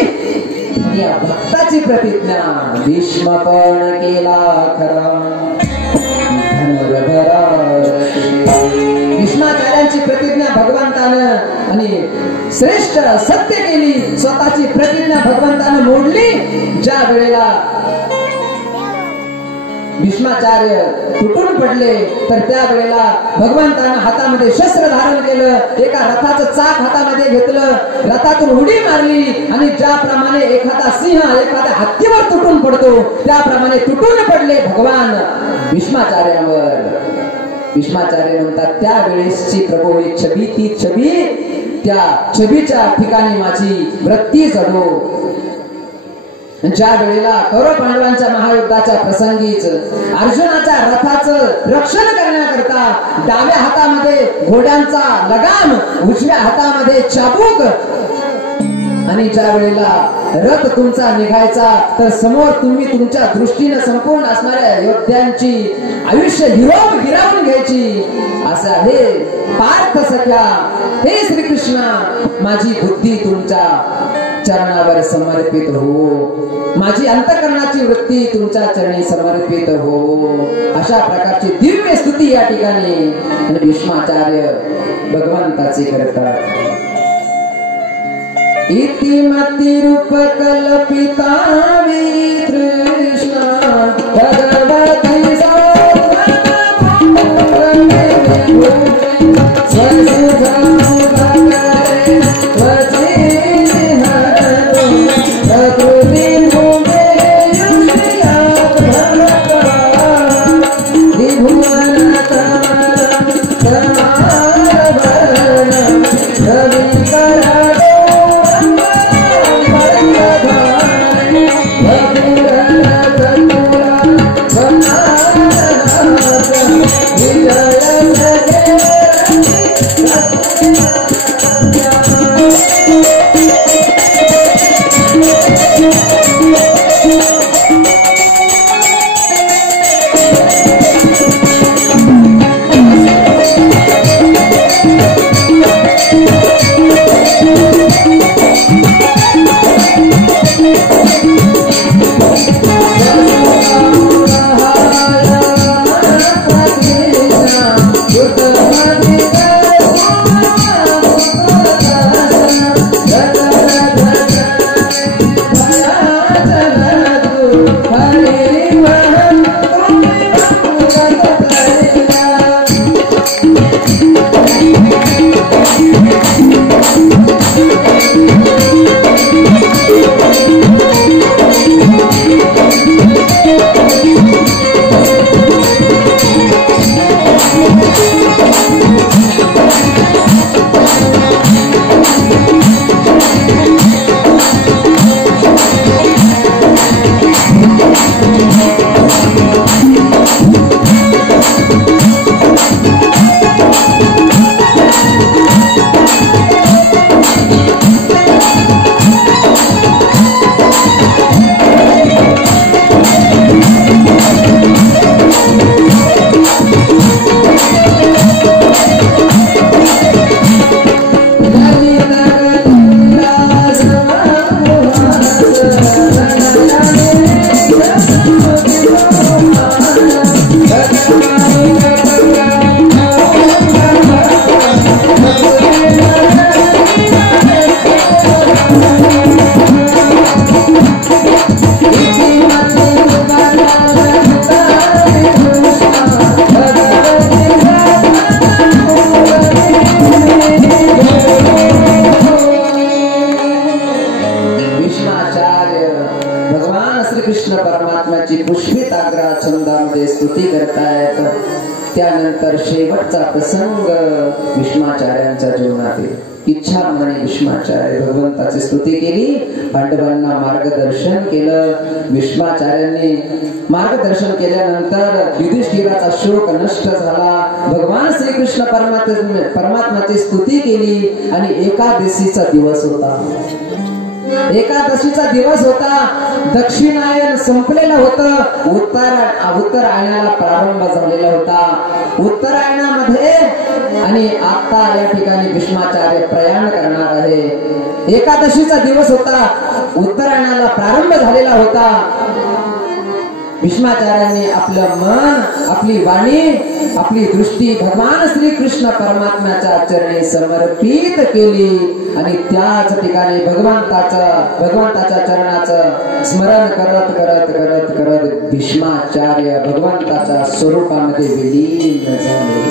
या भक्ताची प्रतिज्ञा भीष्म पण केला खरा. भीष्माचार्यांची प्रतिज्ञा भगवंतानं आणि श्रेष्ठ सत्य केली, स्वतःची प्रतिज्ञा भगवंतानं मोडली. ज्या वेळेला भीष्माचार्य तुटून पडले तर त्या वेळेला भगवंतानं हातामध्ये शस्त्र धारण केलं, एका रथाचं चाक हातामध्ये घेतलं, रथातून उडी मारली आणि ज्याप्रमाणे एखादा सिंह एखाद्या हत्तीवर तुटून पडतो त्याप्रमाणे तुटून पडले भगवान भीष्माचार्यांवर. भीष्माचार्य म्हणतात त्यावेळेसची प्रभू ही छबी, ती छबी त्या छबीच्या ठिकाणी माझी वृत्ती चढो. ज्या वेळेला कौरव पांडवांच्या महायुद्धाच्या प्रसंगीच अर्जुनाच्या रथाचं रक्षण करण्याकरता डाव्या हातामध्ये घोड्यांचा लगाम, उजव्या हातामध्ये चाबूक, आणि ज्या वेळेला रथ तुमचा निघायचा तर समोर तुम्ही तुमच्या दृष्टीने संपूर्ण असणाऱ्या योद्ध्यांची आयुष्य हिरावून घ्यायची. असं हे पार्थ सख्या, हे श्रीकृष्णा माझी बुद्धी तुमच्या चरणावर समर्पित हो, माझी अंतःकरणाची वृत्ती तुमच्या चरणी समर्पित हो. अशा प्रकारची दिव्य स्तुती या ठिकाणी आणि भीष्माचार्य भगवंताची करतात. इतिमती रूप कल्पिता कृष्ण भगवती Come on. श्रीकृष्ण परमात्म्याची पुष्पित आग्रह छंदामध्ये स्तुती करतायत. त्यानंतर शेवटचा प्रसंग भीष्माचार्यांच्या जीवनातील. इच्छा मने भीष्माचार्य भगवंताची स्तुती केली, पांडवांना मार्गदर्शन केलं. भीष्माचार्यांनी मार्गदर्शन केल्यानंतर युधिष्ठिराचा शोक नष्ट झाला. भगवान श्रीकृष्ण परमात्म्याची स्तुती केली आणि एकादशीचा दिवस होता. एकादशीचा दिवस होता. दक्षिणायन संपलेलं होतं. उत्तरायणाला प्रारंभ झालेला होता. उत्तरायणामध्ये आणि आता या ठिकाणी भीष्माचार्य प्रयाण करणार आहे. एकादशीचा दिवस होता. उत्तरायणाला प्रारंभ झालेला होता. भीष्माचार्यांनी आपलं मन, आपली वाणी, आपली दृष्टी भगवान श्रीकृष्ण परमात्म्याच्या चरणी समर्पित केली आणि त्याच ठिकाणी भगवंताच्या चरणाचं स्मरण करत करत करत करत भीष्माचार्य भगवंताच्या स्वरूपामध्ये विलीन झाले.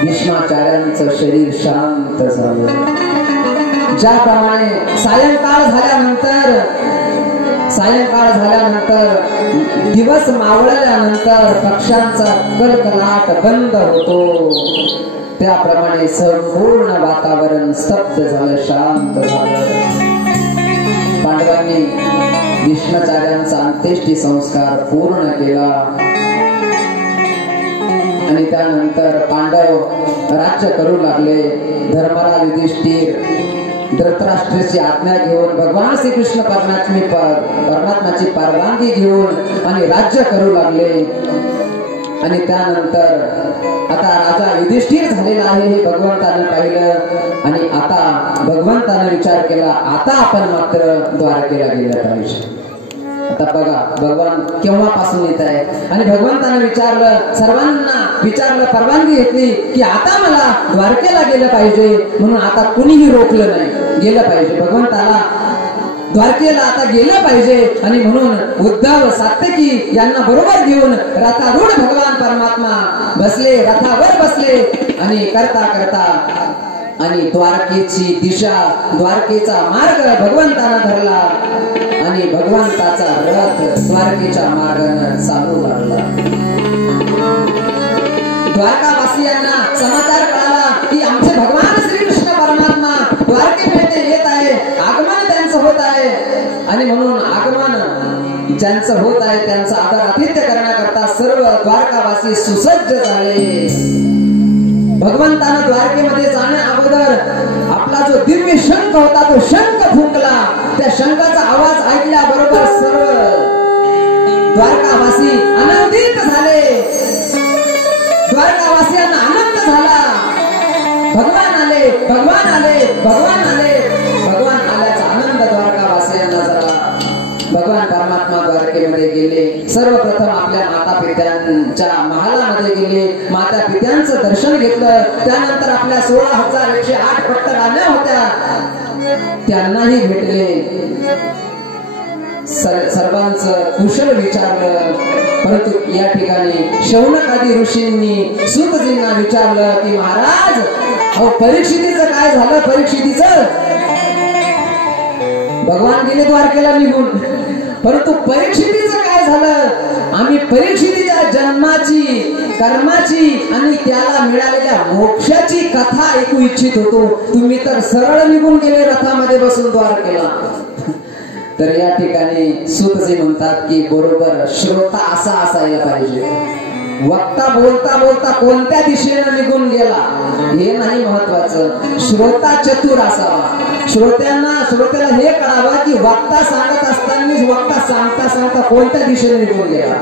भीष्माचार्यांचं शरीर शांत झालं. ज्याप्रमाणे सायंकाळ झाल्यानंतर दिवस मावळल्यानंतर पक्ष्यांचा कलकलाट बंद होतो, त्याप्रमाणे संपूर्ण वातावरण स्तब्ध झालं, शांत झालं. पांडवांनी भीष्माचार्यांचा अंत्येष्टी संस्कार पूर्ण केला आणि त्यानंतर पांडव राज्य करू लागले. धर्मराज युधिष्ठिर धृतराष्ट्राची आज्ञा घेऊन भगवान श्रीकृष्ण परमात्म्याची परवानगी घेऊन आणि राज्य करू लागले. आणि त्यानंतर आता राजा युधिष्ठिर झालेला आहे हे भगवंतानं पाहिलं आणि आता भगवंतानं विचार केला, आता आपण मात्र द्वारकेला गेलं पाहिजे. आता बघा भगवान केव्हापासून येत आहे आणि भगवंतानं सर्वांना विचारलं, परवानगी घेतली की आता मला द्वारकेला गेलं पाहिजे. म्हणून आता कुणीही रोखलं नाही, गेलं पाहिजे. भगवंताला द्वारकेला आता गेलं पाहिजे आणि म्हणून उद्धव सात्यकी यांना बरोबर घेऊन रथारूढ भगवान परमात्मा बसले, रथावर बसले आणि करता करता आणि द्वारकेची दिशा, द्वारकेचा मार्ग भगवंतानं धरला आणि भगवंताचा रथ द्वारकेच्या मार्गाने चालू लागला. द्वारकावासियांना समाचार कळाला की आमचे भगवान श्रीकृष्ण परमात्मा द्वारकेमध्ये येत आहे, आगमन त्यांचं होत आहे. आणि म्हणून आगमन ज्यांचं होत आहे त्यांचं आदरातिथ्य करण्याकरता सर्व द्वारकावासी सुसज्ज झाले. भगवंतानं द्वारकेमध्ये जाण्या अगोदर आपला जो दिव्य शंख होता तो शंख फुंकला. त्या शंखाचा आवाज ऐकल्याबरोबर सर्व द्वारकावासी आनंदित झाले. द्वारकावासियांना आनंद झाला. भगवान आले, भगवान आले, भगवान आले. भगवान आल्याचा आनंद द्वारकावासियांना झाला. भगवान परमात्मा द्वारकेमध्ये गेले. सर्वप्रथम आपल्या माता पित्यांच्या महालामध्ये गेले, माता पित्यांचं दर्शन घेतलं. त्यानंतर आपल्या 16,108 पट्टराण्या होत्या त्यांनाही भेटले. सर्वांचं कुशल विचारलं. परंतु या ठिकाणी शौनकादी ऋषींनी सूतजींना विचारलं की महाराज, अहो परीक्षितीचं काय झालं? परीक्षितीचं भगवान गेले द्वारकेला निघून, परंतु परीक्षितीचं काय झालं? आम्ही परीक्षितीच्या जन्माची, कर्माची आणि त्याला मिळालेल्या मोक्षाची कथा ऐकू इच्छित होतो. तुम्ही तर सरळ निघून गेले रथामध्ये बसून द्वारकेला. तर या ठिकाणी सूतजी म्हणतात की बरोबर श्रोता असा असायला पाहिजे. वक्ता बोलता बोलता कोणत्या दिशेनं निघून गेला हे नाही महत्वाचं, श्रोता चतुर असावा. श्रोत्याला हे कळावं की वक्ता सांगत असताना वक्ता सांगता सांगता कोणत्या दिशेने निघून गेला.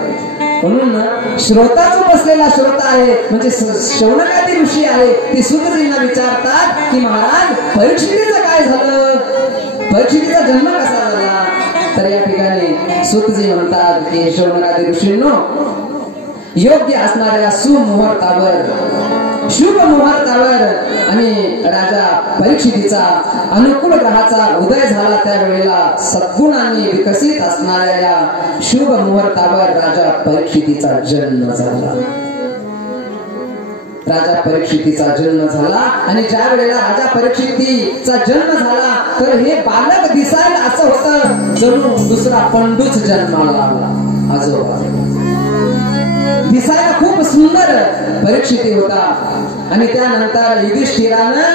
म्हणून श्रोता जो बसलेला श्रोता आहे म्हणजे शौनकादी ऋषी आहे, ती सूतजींना विचारतात की महाराज परीक्षितीचं काय झालं? परीक्षितीचा जन्म कसा झाला? तर या ठिकाणी सूतजी म्हणतात की शौनकादी ऋषींनो, योग्य असणाऱ्या सुमुहूर्तावर, शुभ मुहूर्तावर आणि राजा परीक्षितीचा अनुकूल ग्रहाचा उदय झाला. त्यावेळेला सद्गुणांनी विकसित असणाऱ्या शुभ मुहूर्तावर राजा परीक्षितीचा जन्म झाला. राजा परीक्षितीचा जन्म झाला आणि ज्या वेळेला राजा परीक्षितीचा जन्म झाला तर हे बालक दिसायला असं होतं जणू दुसरा पंडूच जन्माला आला. आजोबा दिसायला खूप सुंदर परीक्षिती होता. आणि त्यानंतर युधिष्ठिरानं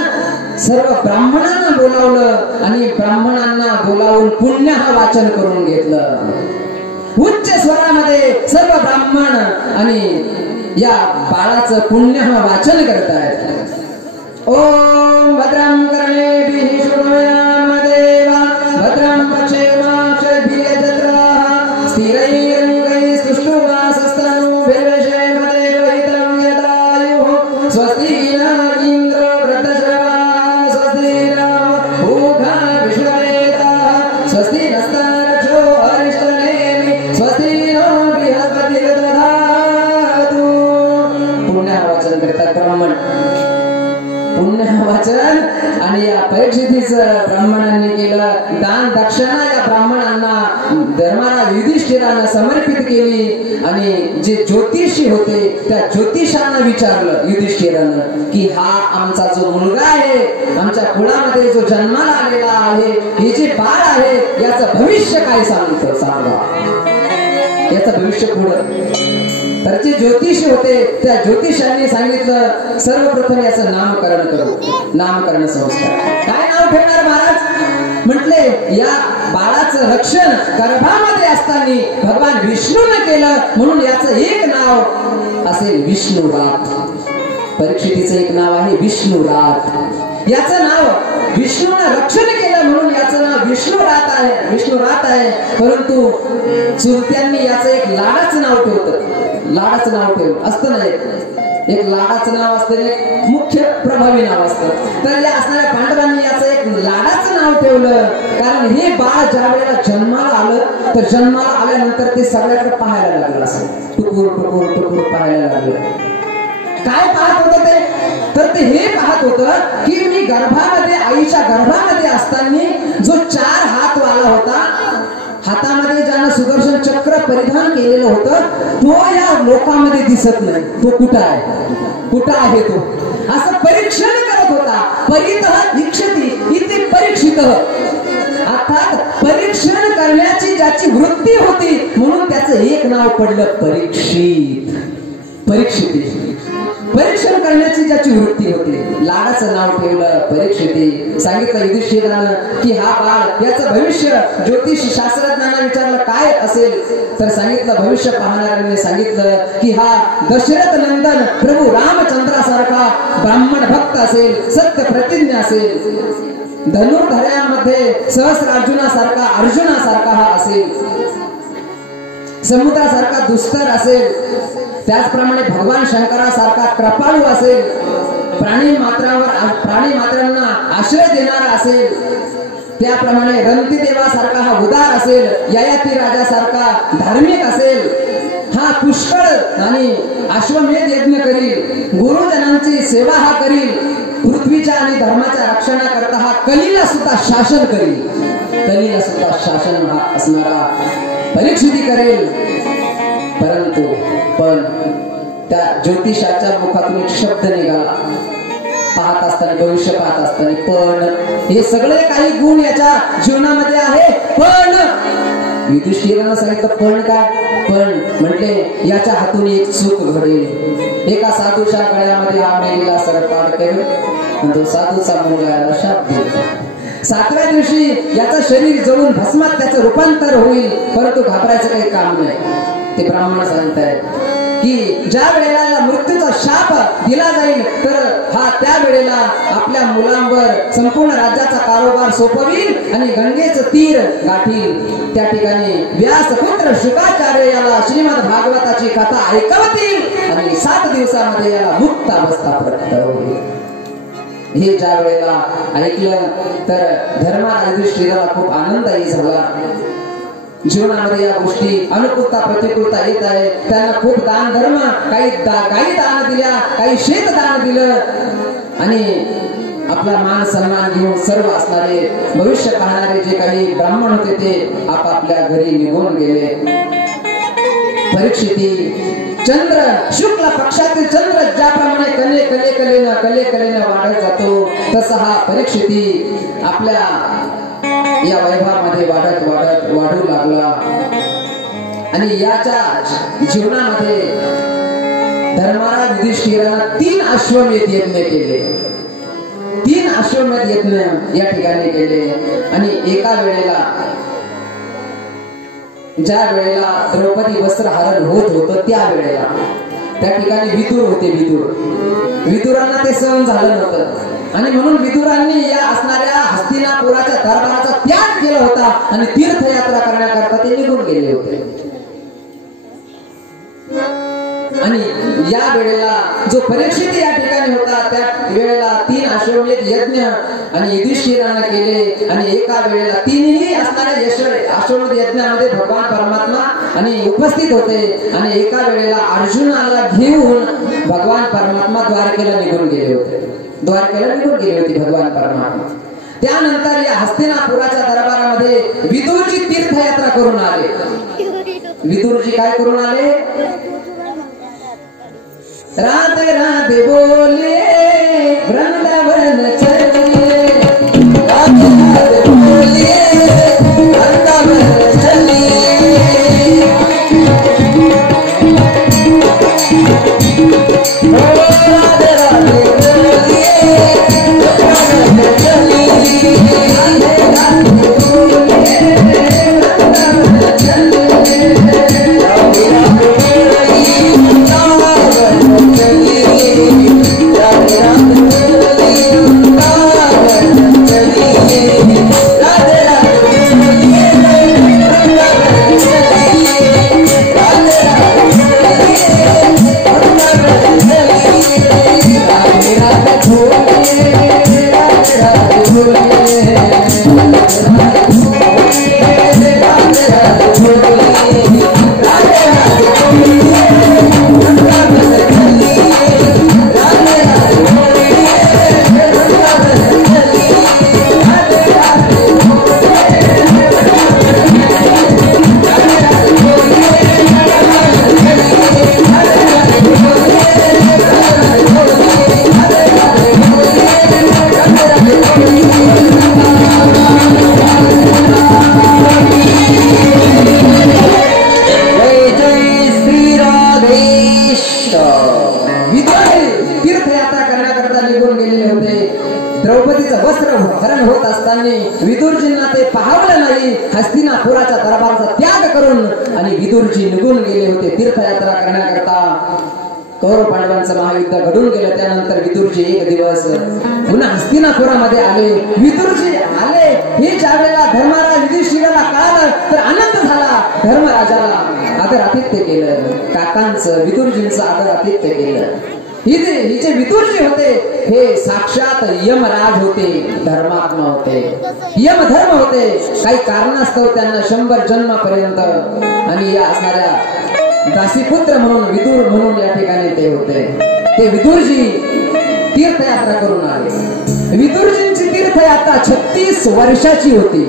सर्व ब्राह्मणांना बोलावलं आणि ब्राह्मणांना बोलावून पुण्य वाचन करून घेतलं. उच्च स्वरामध्ये सर्व ब्राह्मण आणि या बाळाचं पुण्य वाचन करतायत. ओम भद्रं कर्णेभिः शृणुयाम देवा भद्रं पश्येमाक्षभिर्यजत्राः स्थिरैरङ्गैः सुष्ठुवासस्तनूभिर्विषेम देवहितं यदायुः स्वस्ति न इन्द्रो वृद्धश्रवाः स्वस्ति न पूषा विश्ववेदाः स्वस्ति नस्तारक्षो अरिष्टनेमि स्वस्ति नो बृहस्पतिर्दधातु. पुण्यवाचन करतात ब्राह्मण. पुण्यवाचन आणि या परीक्षितीचं ब्राह्मणांनी केलं. दान दक्षिणा या ब्राह्मणांना धर्माला युधिष्ठिरानं समर्पित केली. आणि जे ज्योतिषी होते त्या ज्योतिषांना विचारलं युधिष्ठिरानं की हा आमचा जो मुलगा आहे आमच्या कुळामध्ये जो जन्माला आलेला आहे हे जे बाळ आहे याचं भविष्य काय सांगतं सांगा. याचं भविष्य पुढं. तर जे ज्योतिषी होते त्या ज्योतिषांनी सांगितलं सर्वप्रथम याचं नामकरण करू. नामकरण संस्कार. काय नाव ठेवणार महाराज म्हटले या बाळाचं रक्षण गर्भामध्ये असताना भगवान विष्णूने केलं म्हणून याचं एक नाव असेल विष्णुरात. परीक्षितीचं एक नाव आहे विष्णुरात. याचं नाव विष्णूने रक्षण केलं म्हणून याचं नाव विष्णुरात आहे. विष्णुरात आहे. परंतु चुलत्यांनी याचं एक लाडाचं नाव ठेवतं. लाडाचं नाव ठेवलं असतं नाही. एक लाडाचं नाव असतं एक मुख्य प्रभावी नाव असतं. तर या असणाऱ्या पांडवांनी याचं एक लाडाचं नाव ठेवलं कारण हे बाळ ज्या वेळेला जन्माला आलं तर जन्माला आल्यानंतर ते सगळ्याकडे पाहायला लागलं. असं टुकूर टुकूर टुकूर पाहायला लागलं. काय पाहत होतं ते तर ते हे पाहत होतं की मी गर्भामध्ये आईच्या गर्भामध्ये असताना जो 4 हात वाला होता हातामध्ये ज्यानं सुदर्शन चक्र परिधान केलेलं होतं तो या लोकांमध्ये दिसत नाही. तो कुठं आहे कुठं आहे तो असं परीक्षण करत होता. परितः इच्छति इति परीक्षितः. अर्थात परीक्षण करण्याची ज्याची वृत्ती होती म्हणून त्याचं एक नाव पडलं परीक्षित. परीक्षिती. परीक्षण करण्याची ज्याची वृत्ती होती लाडाचं नाव ठेवलं परीक्षिती. सांगितलं युधिष्ठिरानं की हा बाळ याचं भविष्य ज्योतिष शास्त्रज्ञांना विचारलं काय असेल तर सांगितलं भविष्य पाहणाऱ्यांनी सांगितलं की हा दशरथ नंदन प्रभू रामचंद्रासारखा ब्राह्मण भक्त असेल. सत्य प्रतिज्ञा असेल. धनुर्धर्यांमध्ये सहस्रार्जुनासारखा अर्जुनासारखा हा असेल. समुद्रासारखा दुस्तर असेल. त्याचप्रमाणे भगवान शंकरासारखा कृपाळू असेल. प्राणी मात्रांना आश्रय देणारा असेल. त्याप्रमाणे रंतिदेवासारखा हा उदार असेल. ययाती राजासारखा धार्मिक असेल. हा पुष्कळ आणि अश्वमेध यज्ञ करील. गुरुजनांची सेवा हा करील. पृथ्वीच्या आणि धर्माच्या रक्षणाकरता हा कलीला सुद्धा शासन करील. कलीला सुद्धा शासन हा असणारा परीक्षिती करेल. परंतु पण त्या ज्योतिषाच्या मुखातून एक शब्द निघाला. पाहत असताना भविष्य पाहत असताना पण हे सगळे काही गुण याच्या जीवनामध्ये आहे. पण युधिष्ठिरानं सांगितलं पण काय पण म्हटले याच्या हातून एक चूक घडेल. एका साधूच्या गळ्यामध्ये हा मेलेला सरपाट केलं आणि तो साधूचा मुलगा याला शाप दिला. 7व्या दिवशी याचं शरीर जळून भस्मात त्याचं रूपांतर होईल परंतु घाबरायचं काही काम नाही. ते ब्राह्मण सांगतायत की ज्या वेळेला मृत्यूचा शाप दिला जाईल तर हा त्या वेळेला आपल्या मुलांवर संपूर्ण राज्याचा कारभार सोपवील आणि गंगेचं तीर गाठील. त्या ठिकाणी व्यासपुत्र शुकाचार्य याला श्रीमद भागवताची कथा ऐकवतील आणि 7 दिवसामध्ये याला मुक्त अवस्था प्राप्त होईल. हे ज्या वेळेला ऐकलं तर धर्माला युधिष्ठिराला खूप आनंदही झाला. जीवनामध्ये या गोष्टी अनुकूलता प्रतिकूलता येत आहे. त्यांना खूप दान धर्म काही गायी दान दिल्या काही शेत दान दिलं आणि आपला मान सन्मान घेऊन सर्व असणारे भविष्य पाहणारे जे काही ब्राह्मण होते ते आपापल्या घरी निघून गेले. परीक्षिती चंद्र शुक्ल पक्षातील चंद्र ज्याप्रमाणे कलेनं वाढत जातो तसा हा परीक्षिती आपल्या या वैभवामध्ये वाढू लागला आणि याच्या जीवनामध्ये धर्मराज युधिष्ठिरानं 3 अश्वमेध यज्ञ केले. 3 अश्वमेध यज्ञ या ठिकाणी केले आणि एका वेळेला ज्या वेळेला द्रौपदी वस्त्रहरण होत होतं त्या वेळेला त्या ठिकाणी विदुर होते. विदुरांना ते सहन झालं नव्हतं आणि म्हणून विदुरांनी या असणाऱ्या हस्तिनापुराच्या दरबाराचा त्याग केला होता आणि तीर्थयात्रा करण्याकरता ते निघून गेले होते. आणि या वेळेला जो परीक्षित या ठिकाणी होता त्या वेळेला 3 अश्वमेध यज्ञ आणि युधिष्ठिराने केले आणि एका वेळेला 3ही असणाऱ्या अश्वमेध यज्ञामध्ये भगवान परमात्मा आणि उपस्थित होते आणि एका वेळेला अर्जुनाला घेऊन भगवान परमात्मा द्वारकेला निघून गेले होते भगवान परमात्मा. त्यानंतर या हस्तिनापुराच्या दरबारामध्ये विदुरजी तीर्थयात्रा करून आले. विदुरजी काय करून आले? राधे राधे बोले वृंदावन चलिए, राधे राधे बोले वृंदावन चलिए, राधे राधे बोलिए वृंदावन चलिए, राधे राधे बोलिए वृंदावन चलिए, राधे राधे विदुरजींना ते पाहवलं नाही. हस्तिनापुराच्या दरबाराचा त्याग करून आणि विदुरजी निघून गेले होते तीर्थयात्रा करण्याकरता. कौरव पांडवांचं महायुद्ध घडून गेलं. त्यानंतर विदुरजी एक दिवस पुन्हा हस्तिनापुरामध्ये आले. विदुरजी आले हे ज्या वेळेला धर्मराज युधिष्ठिराला कळालं तर आनंद झाला. धर्मराजाला आदर आतिथ्य केलं. काकांचं विदुरजींचं आदर आतिथ्य केलं. हिचे विदुरजी होते हे साक्षात यमराज होते, धर्मात्मा होते, यमधर्म होते. काही कारणास्तव त्यांना 100 जन्मापर्यंत आणि या असणाऱ्या दासीपुत्र म्हणून विदुर म्हणून या ठिकाणी ते होते. ते विदुरजी तीर्थयात्रा करून आले. विदुरजींची तीर्थयात्रा 36 वर्षाची होती.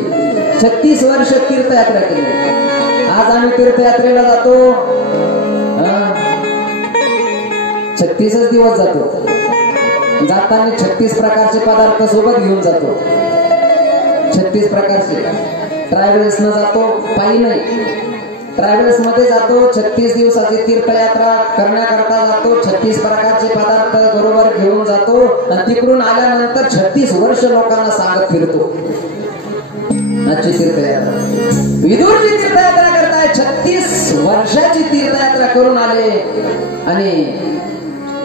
36 वर्ष तीर्थयात्रा केली. आज आम्ही तीर्थयात्रेला जातो 36 दिवस जातो. जाताना 36 प्रकारचे पदार्थ सोबत घेऊन जातो. 36 प्रकारचे. ट्रॅव्हल्स न जातो, पायी नाही, ट्रॅव्हल्स मध्ये जातो. 36 दिवसाची तीर्थयात्रा करण्याकरता जातो. 36 प्रकारचे पदार्थ बरोबर घेऊन जातो आणि तिकडून आल्यानंतर 36 वर्ष लोकांना सांगत फिरतो. आजची तीर्थयात्रा विदुरजी तीर्थयात्रा करताय. 36 वर्षाची तीर्थयात्रा करून आले आणि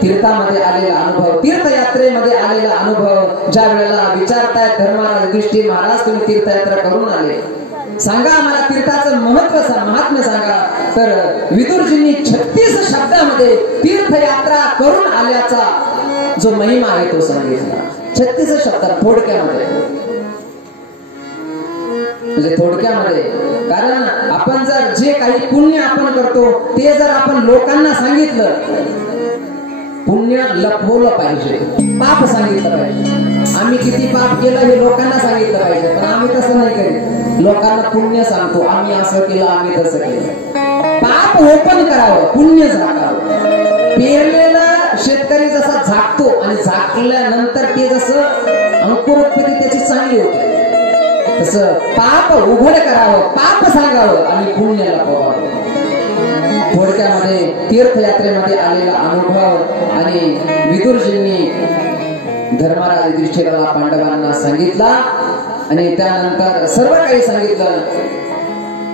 तीर्थामध्ये आलेला अनुभव, तीर्थयात्रेमध्ये आलेला अनुभव ज्या वेळेला विचारतायत धर्मराज युधिष्ठिर महाराज तुम्ही तीर्थयात्रा करून आले, सांगा आम्हाला तीर्थाचं महात्म्य सांगा. तर विदुरजींनी 36 शब्दामध्ये तीर्थयात्रा करून आल्याचा जो महिमा आहे तो सांगितला. 36 शब्दात थोडक्यामध्ये, म्हणजे थोडक्यामध्ये. कारण आपण जर जे काही पुण्य आपण करतो ते जर आपण लोकांना सांगितलं, पुण्य लपवलं पाहिजे, पाप सांगितलं पाहिजे. आम्ही किती पाप केलं हे लोकांना सांगितलं पाहिजे, पण आम्ही तसं नाही करीत. लोकांना पुण्य सांगतो, आम्ही असं केलं, आम्ही तसं केलं. पाप ओपन करावं, पुण्य झाकावं. पेरलेला शेतकरी जसा झाकतो आणि झाकल्यानंतर ते जसं अंकुरोत्पत्ती त्याची चांगली होते, तसं पाप उघड करावं, पाप सांगावं आणि पुण्याला पोहावं. थोडक्यामध्ये तीर्थयात्रेमध्ये आलेला अनुभव आणि विदुरजींनी धर्मराज युधिष्ठिराला पांडवांना सांगितला आणि त्यानंतर सर्व काही सांगितलं.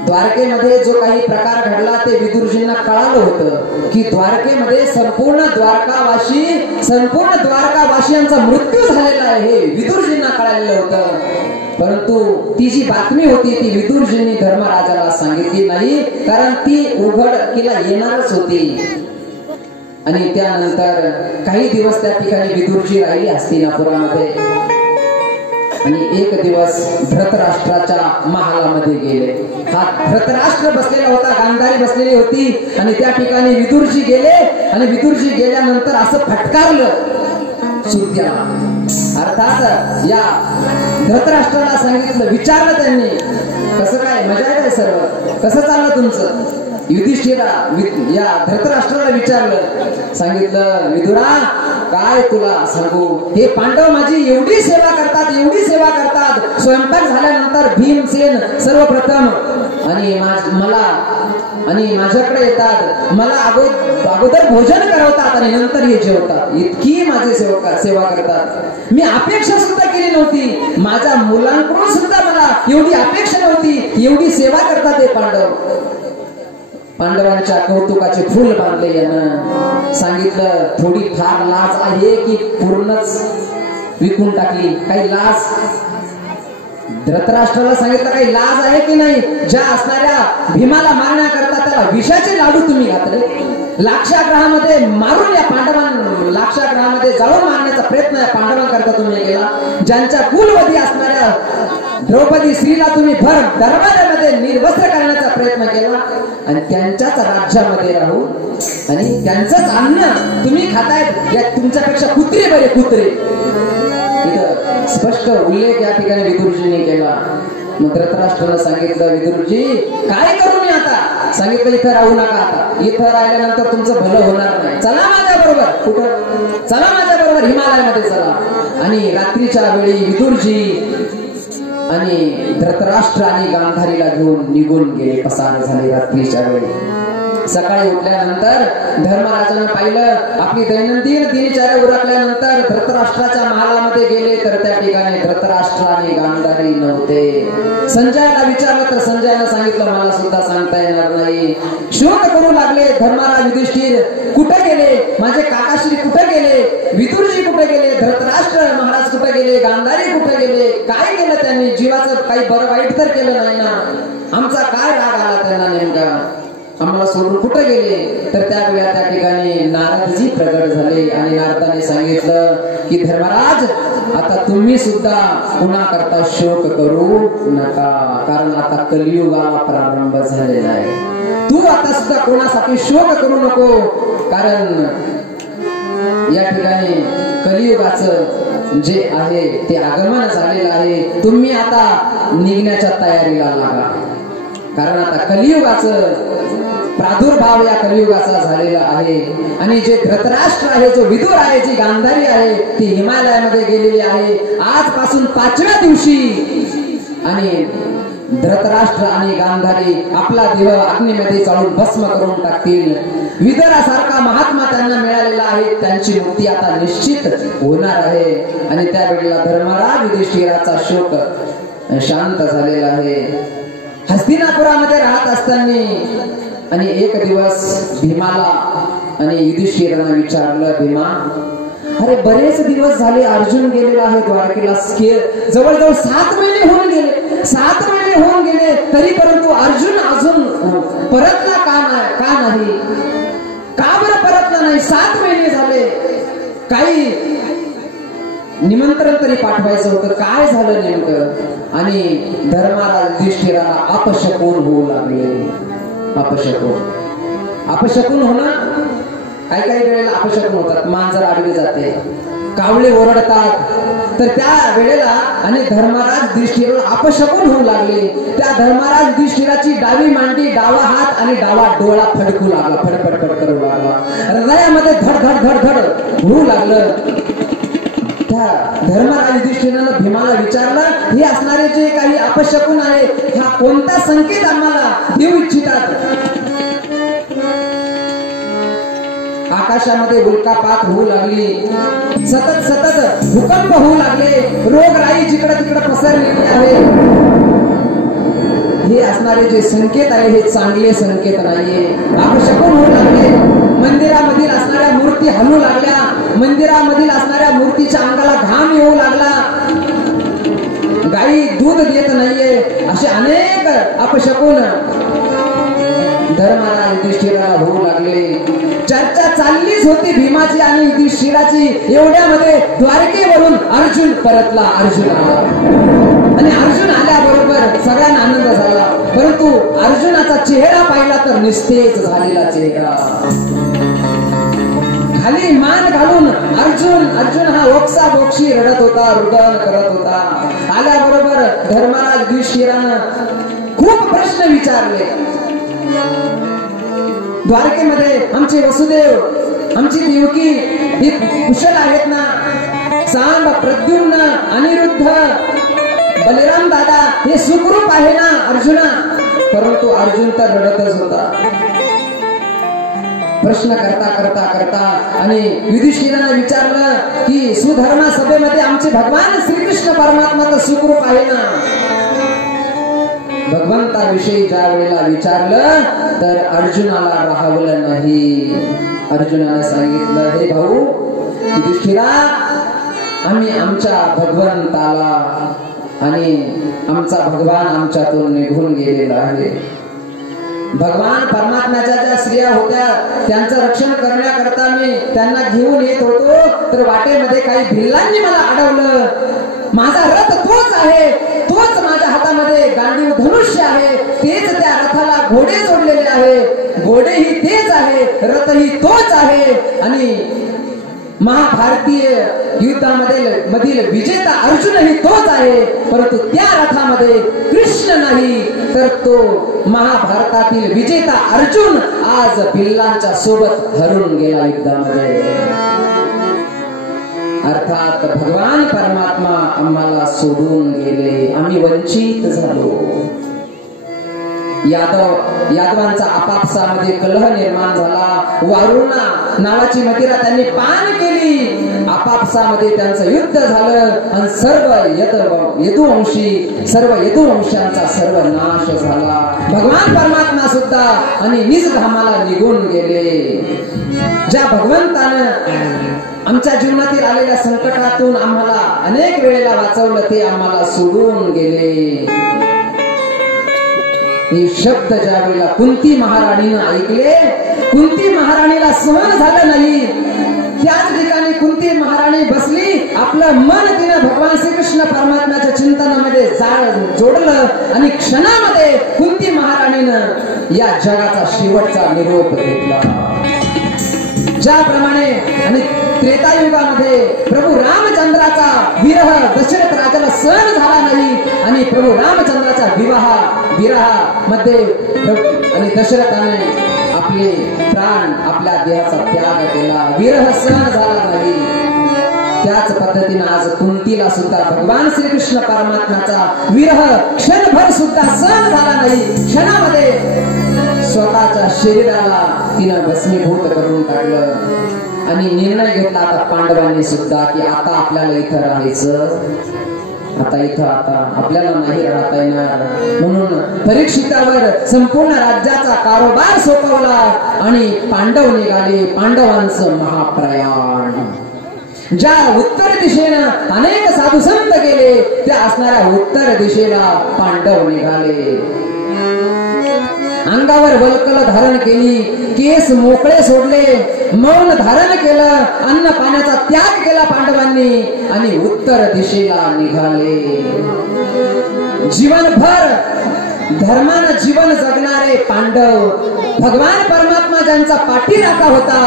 द्वारकेमध्ये जो काही प्रकार घडला ते विदुरजींना कळालं होतं की द्वारकेमध्ये संपूर्ण द्वारकावासियांचा मृत्यू झालेला आहे, हे विदुरजींना कळालेलं होतं. परंतु ती जी बातमी होती ती विदुरजींनी धर्मराजाला सांगितली नाही, कारण ती उघडकीला येणारच होती. आणि त्यानंतर काही दिवस त्या ठिकाणी विदुरजी राहिली हस्तिनापुरामध्ये आणि एक दिवस धृतराष्ट्राच्या महालामध्ये गेले. हा धृतराष्ट्र बसलेला होता, गांधारी बसलेली होती आणि त्या ठिकाणी विदुरजी गेले आणि विदुरजी गेल्यानंतर असं फटकारलं सुद्याला. अर्थात या धृतराष्ट्राला सांगितलं, विचारलं त्यांनी, कसं काय, मजा आहे काय, सर्व कसं चाललं तुमचं? युधिष्ठिरा या धृतराष्ट्राला विचारलं, सांगितलं, विदुरा काय तुला सांगू, हे पांडव माझी एवढी सेवा करतात, स्वयंपाक झाल्यानंतर भीमसेन सर्वप्रथम आणि माझ्याकडे येतात, मला अगोदर भोजन करवतात आणि नंतर हे जेवतात, इतकी माझी सेवा करतात. मी अपेक्षा सुद्धा केली नव्हती, माझ्या मुलांकडून सुद्धा मला एवढी अपेक्षा नव्हती, एवढी सेवा करतात हे पांडव. पांडवांच्या कौतुकाचे फुल बांधले. यानं सांगितलं, थोडी फार लाज आहे की पूर्णच विकून टाकली? काही लाज? धृतराष्ट्राला सांगितलं, काही लाज आहे की नाही? ज्या असणाऱ्या भीमाला मारण्याकरता त्याला विषाचे लाडू तुम्ही घातले, लाक्षाग्रहामध्ये मारून या पांडवांना लाक्षाग्रहामध्ये जाळून मारण्याचा प्रयत्न या पांडवांकरता तुम्ही केला. ज्यांच्या कुलवधी असणाऱ्या द्रौपदी स्त्रीला तुम्ही भर दरबारामध्ये निर्वस्त्र करण्याचा प्रयत्न केला आणि त्यांच्याच राज्यामध्ये राहून आणि त्यांचंच अन्न तुम्ही खातायत, या तुमच्यापेक्षा कुत्रे बरे कुत्रे. इथं स्पष्ट उल्लेख या ठिकाणी विदुरजींनी केला. मग धृतराष्ट्राला सांगितलं, विदुरजी काय करू मी आता? सांगितलं, इथं राहू नका, आता इथं राहिल्यानंतर तुमचं भलं होणार नाही, चला माझ्या बरोबर. कुठं? चला माझ्या बरोबर हिमालयामध्ये चला. आणि रात्रीच्या वेळी विदुरजी आणि धृतराष्ट्र आणि गांधारीला घेऊन निघून गेले, पसार झाले रात्रीच्या वेळी. सकाळी उठल्यानंतर धर्मराजानं पाहिलं, आपली दैनंदिन दिनचर्या उरकल्यानंतर धृतराष्ट्राच्या महालामध्ये गेले तर त्या ठिकाणी धृतराष्ट्र आणि गांधारी नव्हते. संजयाला विचारलं तर संजयानं सांगितलं, मला सुद्धा सांगता येणार नाही. शोध करू लागले धर्मराज युधिष्ठिर, कुठे गेले माझे काकाश्री, कुठे गेले विदुरजी, कुठे गेले धृतराष्ट्र महाराज, कुठे गेले गांधारी, कुठे गेले? काय केलं त्यांनी? जीवाचं काही बरं वाईट तर केलं नाही ना? आमचा काय राग आला त्यांना नेमका? आम्हाला सोडून कुठे गेले? तर त्यावेळेला त्या ठिकाणी नारदजी प्रगट झाले आणि नारदाने सांगितलं की धर्मराज, आता तुम्ही सुद्धा कुणा करता शोक करू नका, कारण आता कलियुगाला प्रारंभ झालेला आहे. तू आता सुद्धा कोणासाठी शोक करू नको, कारण या ठिकाणी कलियुगाचं जे आहे ते आगमन झालेलं आहे. तुम्ही आता निघण्याच्या तयारीला लागा, कारण आता कलियुगाचं प्रादुर्भाव या कलियुगाचा झालेला आहे. आणि जे धृतराष्ट्र आहे, जो विदुर आहे, जी गांधारी आहे, ती हिमालयामध्ये गेलेली आहे आजपासून 5व्या दिवशी. आणि धृतराष्ट्र आणि गांधारी आपला देह अग्नीमध्ये चालून भस्म करून टाकतील. विदुरासारखा महात्मा त्यांना मिळालेला आहे, त्यांची मुक्ती आता निश्चित होणार आहे. आणि त्यावेळेला धर्मराज युधिष्ठिराचा शोक शांत झालेला आहे. हस्तिनापुरामध्ये राहत असताना आणि एक दिवस भीमाला आणि युधिष्ठिरांना विचारलं, भीमा, अरे बरेच दिवस झाले अर्जुन गेलेला आहे द्वारकेला, जवळजवळ 7 महिने होऊन गेले, तरी परंतु अर्जुन अजून परतला का नाही? का बरं परतला नाही? 7 महिने झाले, काही निमंत्रण तरी पाठवायचं होतं, काय झालं नेमकं? आणि धर्मराज युधिष्ठिराला अपशकुन होऊ लागले. अपशकुन होणं, काही वेळेला अपशकुन होतात. मांजर आडवी जाते, कावळे ओरडतात. तर त्या वेळेला आणि धर्मराज युधिष्ठिर अपशकुन होऊ लागले. त्या धर्मराज युधिष्ठिराची डावी मांडी, डावा हात आणि डावा डोळा फडकू लागला, फडफड करू लागला. हृदयामध्ये धड धड धड धड होऊ लागलं. त्या धर्मराज युधिष्ठिरानं भीमाला विचारलं, हे असणारे जे काही अपशकुन आहे हा कोणता संकेत आम्हाला देऊ इच्छितात? आकाशामध्ये उल्कापात होऊ लागली, सतत भूकंप होऊ लागले, रोगराई जिकडे तिकडे पसरलेली आहे. हे असणारे जे संकेत आहे हे चांगले संकेत नाहीये. अपशकुन होऊ लागले. मंदिरामधील असणाऱ्या मूर्ती हलू लागल्या. मंदिरामधील असणाऱ्या मूर्तीच्या अंगाला घाम येऊ लागला. गाई दूध देत नाहीये. असे अनेक अपशकुन धर्मराज युधिष्ठिराला होऊ लागले. चर्चा चाललीच होती भीमाची आणि युधिष्ठिराची. एवढ्यामध्ये द्वारकेवरून अर्जुन परतला. अर्जुन आला आणि अर्जुन आल्याबरोबर सगळ्यांना आनंद झाला. परंतु अर्जुनाचा चेहरा पाहिला तर निस्तेज झालेला चेहरा. खाली मान घालून अर्जुन हा ओक्सा बोक्षी रडत होता, रुदन करत होता. आल्याबरोबर धर्मराज युधिष्ठिरानं खूप प्रश्न विचारले. द्वारकेमध्ये आमचे वसुदेव, आमची देवकी हे कुशल आहेत ना? सांब, प्रद्युम्न, अनिरुद्ध, बलराम दादा हे सुखरूप आहे ना अर्जुना? परंतु अर्जुन तर रडतच होता. प्रश्न करता आणि युधिष्ठिराने विचारलं की सुधर्मा सभेमध्ये आमचे भगवान श्रीकृष्ण परमात्मा तर सुखरूप आहे ना? भगवंताविषयी ज्या वेळेला विचारलं तर अर्जुनाला राहवलं नाही. अर्जुनाने सांगितलं, हे भाऊ युधिष्ठिरा, आम्ही आमच्या भगवंताला आणि आमचा भगवान आमच्यातून निघून गेलेला आहे. भगवान परमात्म्याच्या ज्या स्त्रिया होत्या त्यांचं रक्षण करण्याकरता मी त्यांना घेऊन येत होतो, तर वाटेमध्ये काही भिल्लांनी मला अडवलं. माझा रथ तोच आहे, तोच माझ्या हातामध्ये गांडीव धनुष्य आहे, तेच त्या रथाला घोडे जोडलेले आहे, घोडेही तेच आहे, रथही तोच आहे. आणि महाभारतीय युद्धामधील विजेता अर्जुनही तोच आहे. परंतु त्या रथामध्ये कृष्ण नाही, तर तो महाभारतातील विजेता अर्जुन आज भिल्लांच्या सोबत हरून गेला युद्धामध्ये. अर्थात भगवान परमात्मा आम्हाला सोडून गेले, आम्ही वंचित झालो. यादवांचा आपापसामध्ये कलह निर्माण झाला. वारुणा नावाची मदिरा त्यांनी पान केली. आपापसामध्ये त्यांचं युद्ध झालं आणि सर्व यदुवंशांचा सर्वनाश झाला. भगवान परमात्मा सुद्धा आणि निज धामाला निघून गेले. ज्या भगवंतानं आमच्या जीवनातील आलेल्या संकटातून आम्हाला अनेक वेळेला वाचवलं ते आम्हाला सोडून गेले. हे शब्द ज्या वेळेला कुंती महाराणीनं ऐकले, कुंती महाराणीला सहन झालं नाही. त्याच ठिकाणी कुंती महाराणी बसली. आपलं मन तिनं भगवान श्रीकृष्ण परमात्म्याच्या चिंतनामध्ये जोडलं आणि क्षणामध्ये कुंती महाराणीनं या जगाचा शेवटचा निरोप घेतला. ज्याप्रमाणे आणि त्रेतायुगामध्ये प्रभू रामचंद्राचा विरह दशरथ राजाला सहन झाला नाही आणि प्रभू रामचंद्राच्या विरहामध्ये आणि दशरथाने आपले प्राण, आपल्या देहाचा त्याग केला. विरह सहन झाला नाही. त्याच पद्धतीने आज कुंतीला सुद्धा भगवान श्रीकृष्ण परमात्म्याचा विरह क्षणभर सुद्धा सहन झाला नाही. क्षणामध्ये स्वतःच्या शरीराला तिनं भस्मीभूत करून टाकलं आणि निर्णय घेतला आता पांडवांनी सुद्धा की आता आपल्याला इथं राहायचं, आता आपल्याला नाही राहता येणार. म्हणून परीक्षितावर संपूर्ण राज्याचा कारभार सोपवला आणि पांडव निघाले. पांडवांचं महाप्रयाण. ज्या उत्तर दिशेनं अनेक साधू संत गेले त्या असणाऱ्या उत्तर दिशेला पांडव निघाले. अंगावर वल्कल धारण केली, केस मोकळे सोडले, मौन धारण केलं, अन्न पाण्याचा त्याग केला पांडवांनी आणि उत्तर दिशेला निघाले. जीवनभर धर्मानं जीवन जगणारे पांडव, भगवान परमात्मा ज्यांचा पाठीराखा होता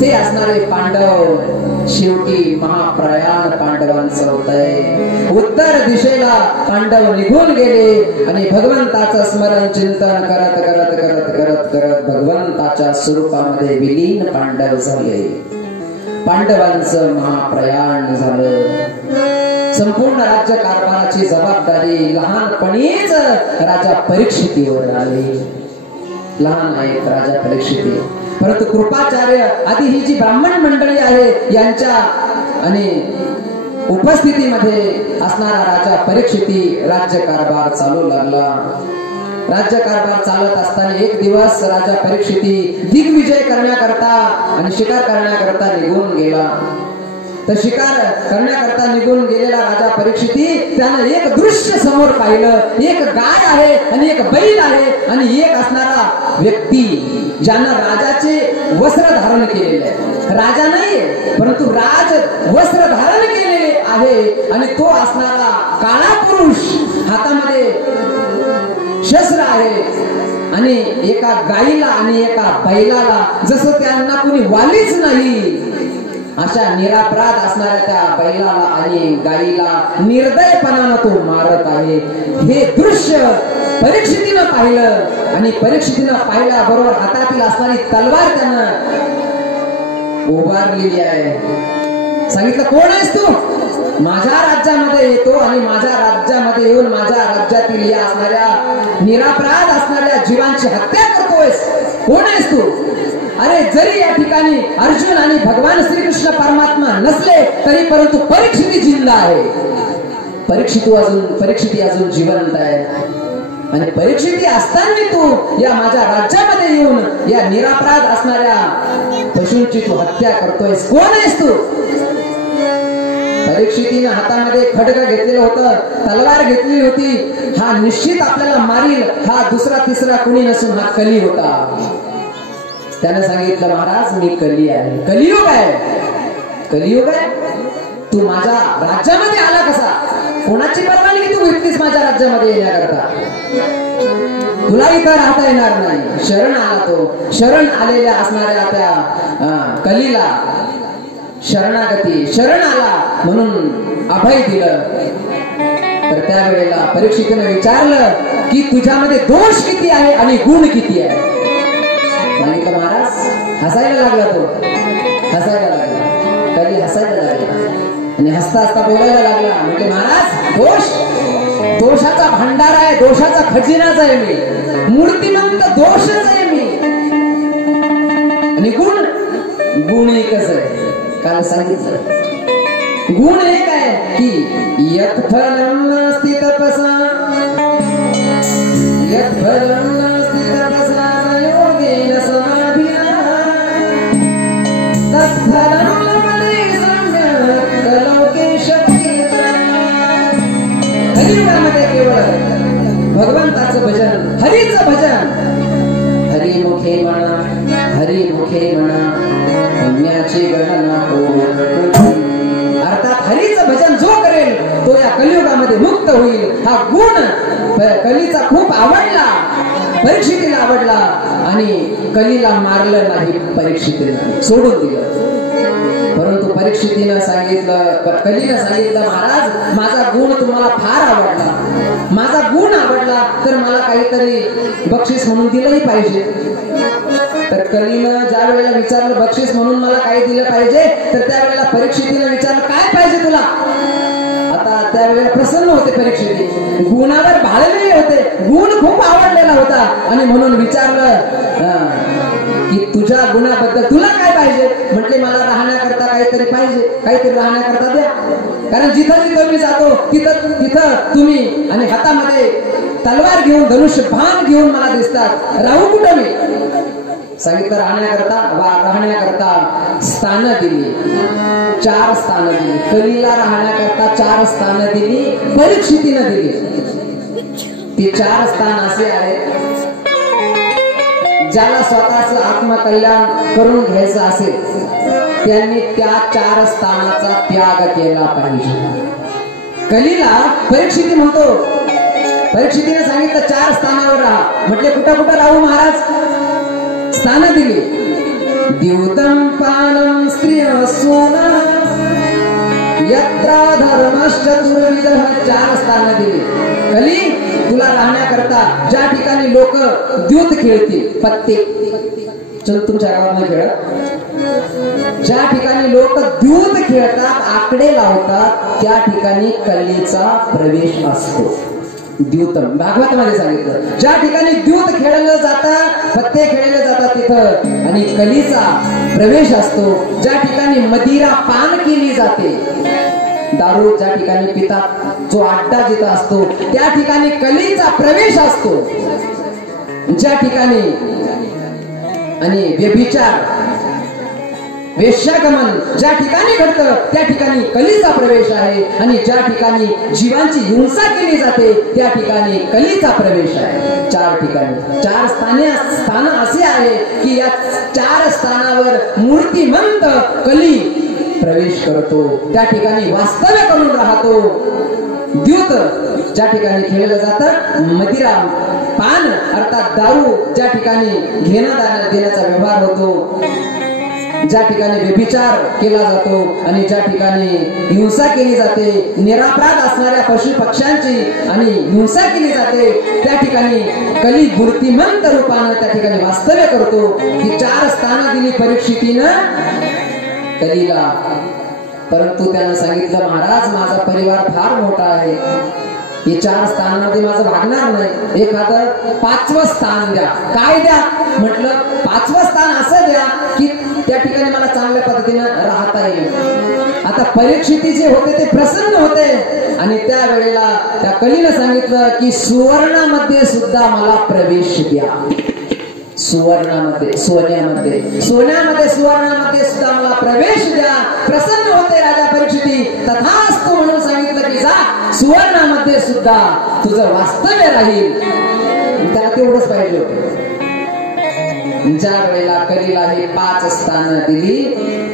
ते असणारे पांडव शेवटी महाप्रयाण पांडवांचं होतंय. उत्तर दिशेला पांडव निघून गेले आणि भगवंताचं स्मरण चिंतन करत करत करत करत करत भगवंताच्या स्वरूपामध्ये विलीन पांडव झाले. पांडवांचं महाप्रयाण झालं. संपूर्ण राज्य कारभाराची जबाबदारी लहानपणीच राजा परीक्षितीवर आली. लहान आहेत राजा परीक्षिती, परंतु कृपाचार्य आधी ही जी ब्राह्मण मंडळी आहे यांच्या आणि उपस्थितीमध्ये असणारा राजा परीक्षिती राज्य कारभार चालू लागला. राज्य कारभार चालत असताना एक दिवस राजा परीक्षिती दिग्विजय करण्याकरता आणि शिकार करण्याकरता निघून गेला. तर शिकार करण्याकरता निघून गेलेला राजा परीक्षिती त्यानं एक दृश्य समोर पाहिलं. एक गाय आहे आणि एक बैल आहे आणि एक असणारा व्यक्ती ज्यानं राजाचे वस्त्र धारण केलेले आहे. राजा नाही परंतु राज वस्त्र धारण केलेले आहे आणि तो असणारा काळा पुरुष हातामध्ये शस्त्र आहे आणि एका गाईला आणि एका बैलाला जसं त्यांना कोणी वालीच नाही अशा निरापराध असणाऱ्या त्या बैलाला आणि गाईला निर्दयपणानं तो मारत आहे. हे दृश्य परीक्षितीनं पाहिलं आणि परीक्षितीनं पाहिल्याबरोबर हातातील असणारी तलवार त्यानं उभारलेली आहे. सांगितलं, कोण आहेस तू? माझ्या राज्यामध्ये येतो आणि माझ्या राज्यामध्ये येऊन माझ्या राज्यातील या असणाऱ्या निरापराध असणाऱ्या जीवांची हत्या करतोयस. कोण आहेस तू? अरे जरी या ठिकाणी अर्जुन आणि भगवान श्रीकृष्ण परमात्मा नसले तरी परंतु परीक्षिती जिंदा आहे. परीक्षिती अजून जिवंत आहे आणि परीक्षिती असताना तू या माझ्या राज्यामध्ये येऊन या निरापराध असणाऱ्या पशूंची तू हत्या करतोयस. कोण आहेस तू? परीक्षितीनं हातामध्ये खड्ग घेतलेलं होतं, तलवार घेतली होती. हा निश्चित आपल्याला मारील. हा दुसरा तिसरा कुणी नसून हा कली होता. त्याने सांगितलं, महाराज मी कली आहे. कलियुग आहे. कलियुग आहे. तू माझ्या राज्यामध्ये आला कसा? कोणाची परवानगी तू घेतलीस माझ्या राज्यामध्ये येण्याकरता? तुला इथं राहता येणार नाही. शरण आला तो. शरण आलेल्या असणाऱ्या त्या कलीला शरण आला म्हणून अभय दिलं. तर त्यावेळेला परीक्षितीने विचारलं की तुझ्यामध्ये दोष किती आहे आणि गुण किती आहे? सांगितलं, महाराज हसायला लागला. तो हसायला लागला. कधी हसायला लागला आणि हसता हसता बोलायला लागला. म्हणजे महाराज दोषाचा भांडार आहे, दोषाचा खजिनाच आहे मी. मूर्तिमंत दोषच आहे मी. आणि गुण एकच आहे. काल सांगितलं गुण एक आहे की यत् फलं नास्ति तपसा यत् फलं नास्ति तपसा योगेन समाधिना तत् फलं लभते सम्यक् कलोके शक्तिना. कलियुगामध्ये केवळ भगवंताचं भजन, हरीचं भजन, हरिमुखे म्हणा, हरिमुखे म्हणा, पुण्याची गणना अर्थात हरीचं भजन जो करेल तो या कलियुगामध्ये मुक्त होईल. हा गुण कलीचा खूप आवडला, परीक्षितीला आवडला आणि कलीला मारलं नाही, परीक्षितीला सोडून दिलं. परंतु परीक्षितीनं सांगितलं, कलीनं सांगितलं, महाराज माझा गुण तुम्हाला फार आवडला. माझा गुण आवडला तर मला काहीतरी बक्षीस म्हणून दिलंही पाहिजे. तर कलीनं ज्या वेळेला विचारलं बक्षीस म्हणून मला काय दिलं पाहिजे, तर त्यावेळेला परीक्षितीनं विचारलं काय पाहिजे तुला? आता त्यावेळेला प्रसन्न होते परीक्षिती, गुणावर भाळलेले होते, गुण खूप आवडलेला होता आणि म्हणून विचारलं की तुझ्या गुणाबद्दल तुला काय पाहिजे? म्हटले मला राहण्याकरता काहीतरी पाहिजे, काहीतरी राहण्याकरता द्या. कारण जिथं जिथं मी जातो तिथं तुम्ही आणि हातामध्ये तलवार घेऊन धनुष्य भान घेऊन मला दिसतात. राहू कुठं मी? सांगितलं राहण्याकरता स्थानं दिली, 4 स्थानं दिली. कलीला राहण्याकरता 4 स्थानं दिली, परीक्षितीनं दिली. ती 4 स्थान असे आहेत, ज्याला स्वतःच आत्मकल्याण करून घ्यायचं असेल त्यांनी त्या 4 स्थानाचा त्याग केला पाहिजे. कलीला परीक्षिती म्हणतो, परीक्षितीने सांगितलं 4 स्थानावर राहा. म्हटले कुठं कुठं राहू महाराज? स्थानं दिली. द्यूतं पानं स्त्रियसूना यत्रा धर्मश्चतुर्विधः. 4 स्थान दिली. कली तुला राहण्याकरता ज्या ठिकाणी लोक द्यूत खेळतील, पत्ते चल तुमच्या गावात नाही खेळत, ज्या ठिकाणी लोक द्यूत खेळतात, आकडे लावतात, त्या ठिकाणी कलीचा प्रवेश असतो. द्यूतम भागवतामध्ये सांगितलं, ज्या ठिकाणी द्यूत खेळलं जातं, पत्ते खेळले जातात तिथं आणि कलीचा प्रवेश असतो. ज्या ठिकाणी मदिरा पान केली जाते, दारू ज्या ठिकाणी पितात, जो अड्डा जिथं असतो त्या ठिकाणी कलीचा प्रवेश असतो. ज्या ठिकाणी आणि व्यभिचार वेश्यागमन ज्या ठिकाणी घडतं त्या ठिकाणी कलीचा प्रवेश आहे आणि ज्या ठिकाणी जीवांची हिंसा केली जाते त्या ठिकाणी कलीचा प्रवेश आहे. 4 ठिकाणी 4 स्थान असे आहे की या 4 स्थानावर मूर्तिमंत कली प्रवेश करतो, त्या ठिकाणी वास्तव्य करून राहतो. द्यूत ज्या ठिकाणी खेळलं जातं, मदिरा पान अर्थात दारू ज्या ठिकाणी घेणं देण्याचा व्यवहार होतो, ज्या ठिकाणी व्यभिचार केला जातो आणि ज्या ठिकाणी हिंसा केली जाते, निरापराध असणाऱ्या पशु पक्ष्यांची आणि हिंसा केली जाते, त्या ठिकाणी कली मूर्तिमंत रूपानं त्या ठिकाणी वास्तव्य करतो. ही 4 स्थानं दिली परीक्षितीनं कलीला. परंतु त्यानं सांगितलं, महाराज माझा परिवार फार मोठा आहे, हे 4 स्थानांमध्ये माझं भागणार नाही, एखादं 5वं स्थान द्या. काय द्या म्हटलं, 5वं स्थान असं द्या की त्या ठिकाणी मला चांगल्या पद्धतीनं राहता येईल. आता परीक्षिती जे होते ते प्रसन्न होते आणि त्यावेळेला त्या कलीनं सांगितलं की सुवर्णामध्ये सुद्धा मला प्रवेश द्या. सुवर्णामध्ये सोन्यामध्ये सुवर्णामध्ये सुद्धा मला प्रवेश द्या. प्रसन्न होते राजा परीक्षिती. तथास्तु म्हणून सांगितलं की जा, सुवर्णामध्ये सुद्धा तुझं वास्तव्य राहील. त्याला तेवढंच पाहिजे होतं. ज्या वेळेला कलीला हे 5 स्थान दिली,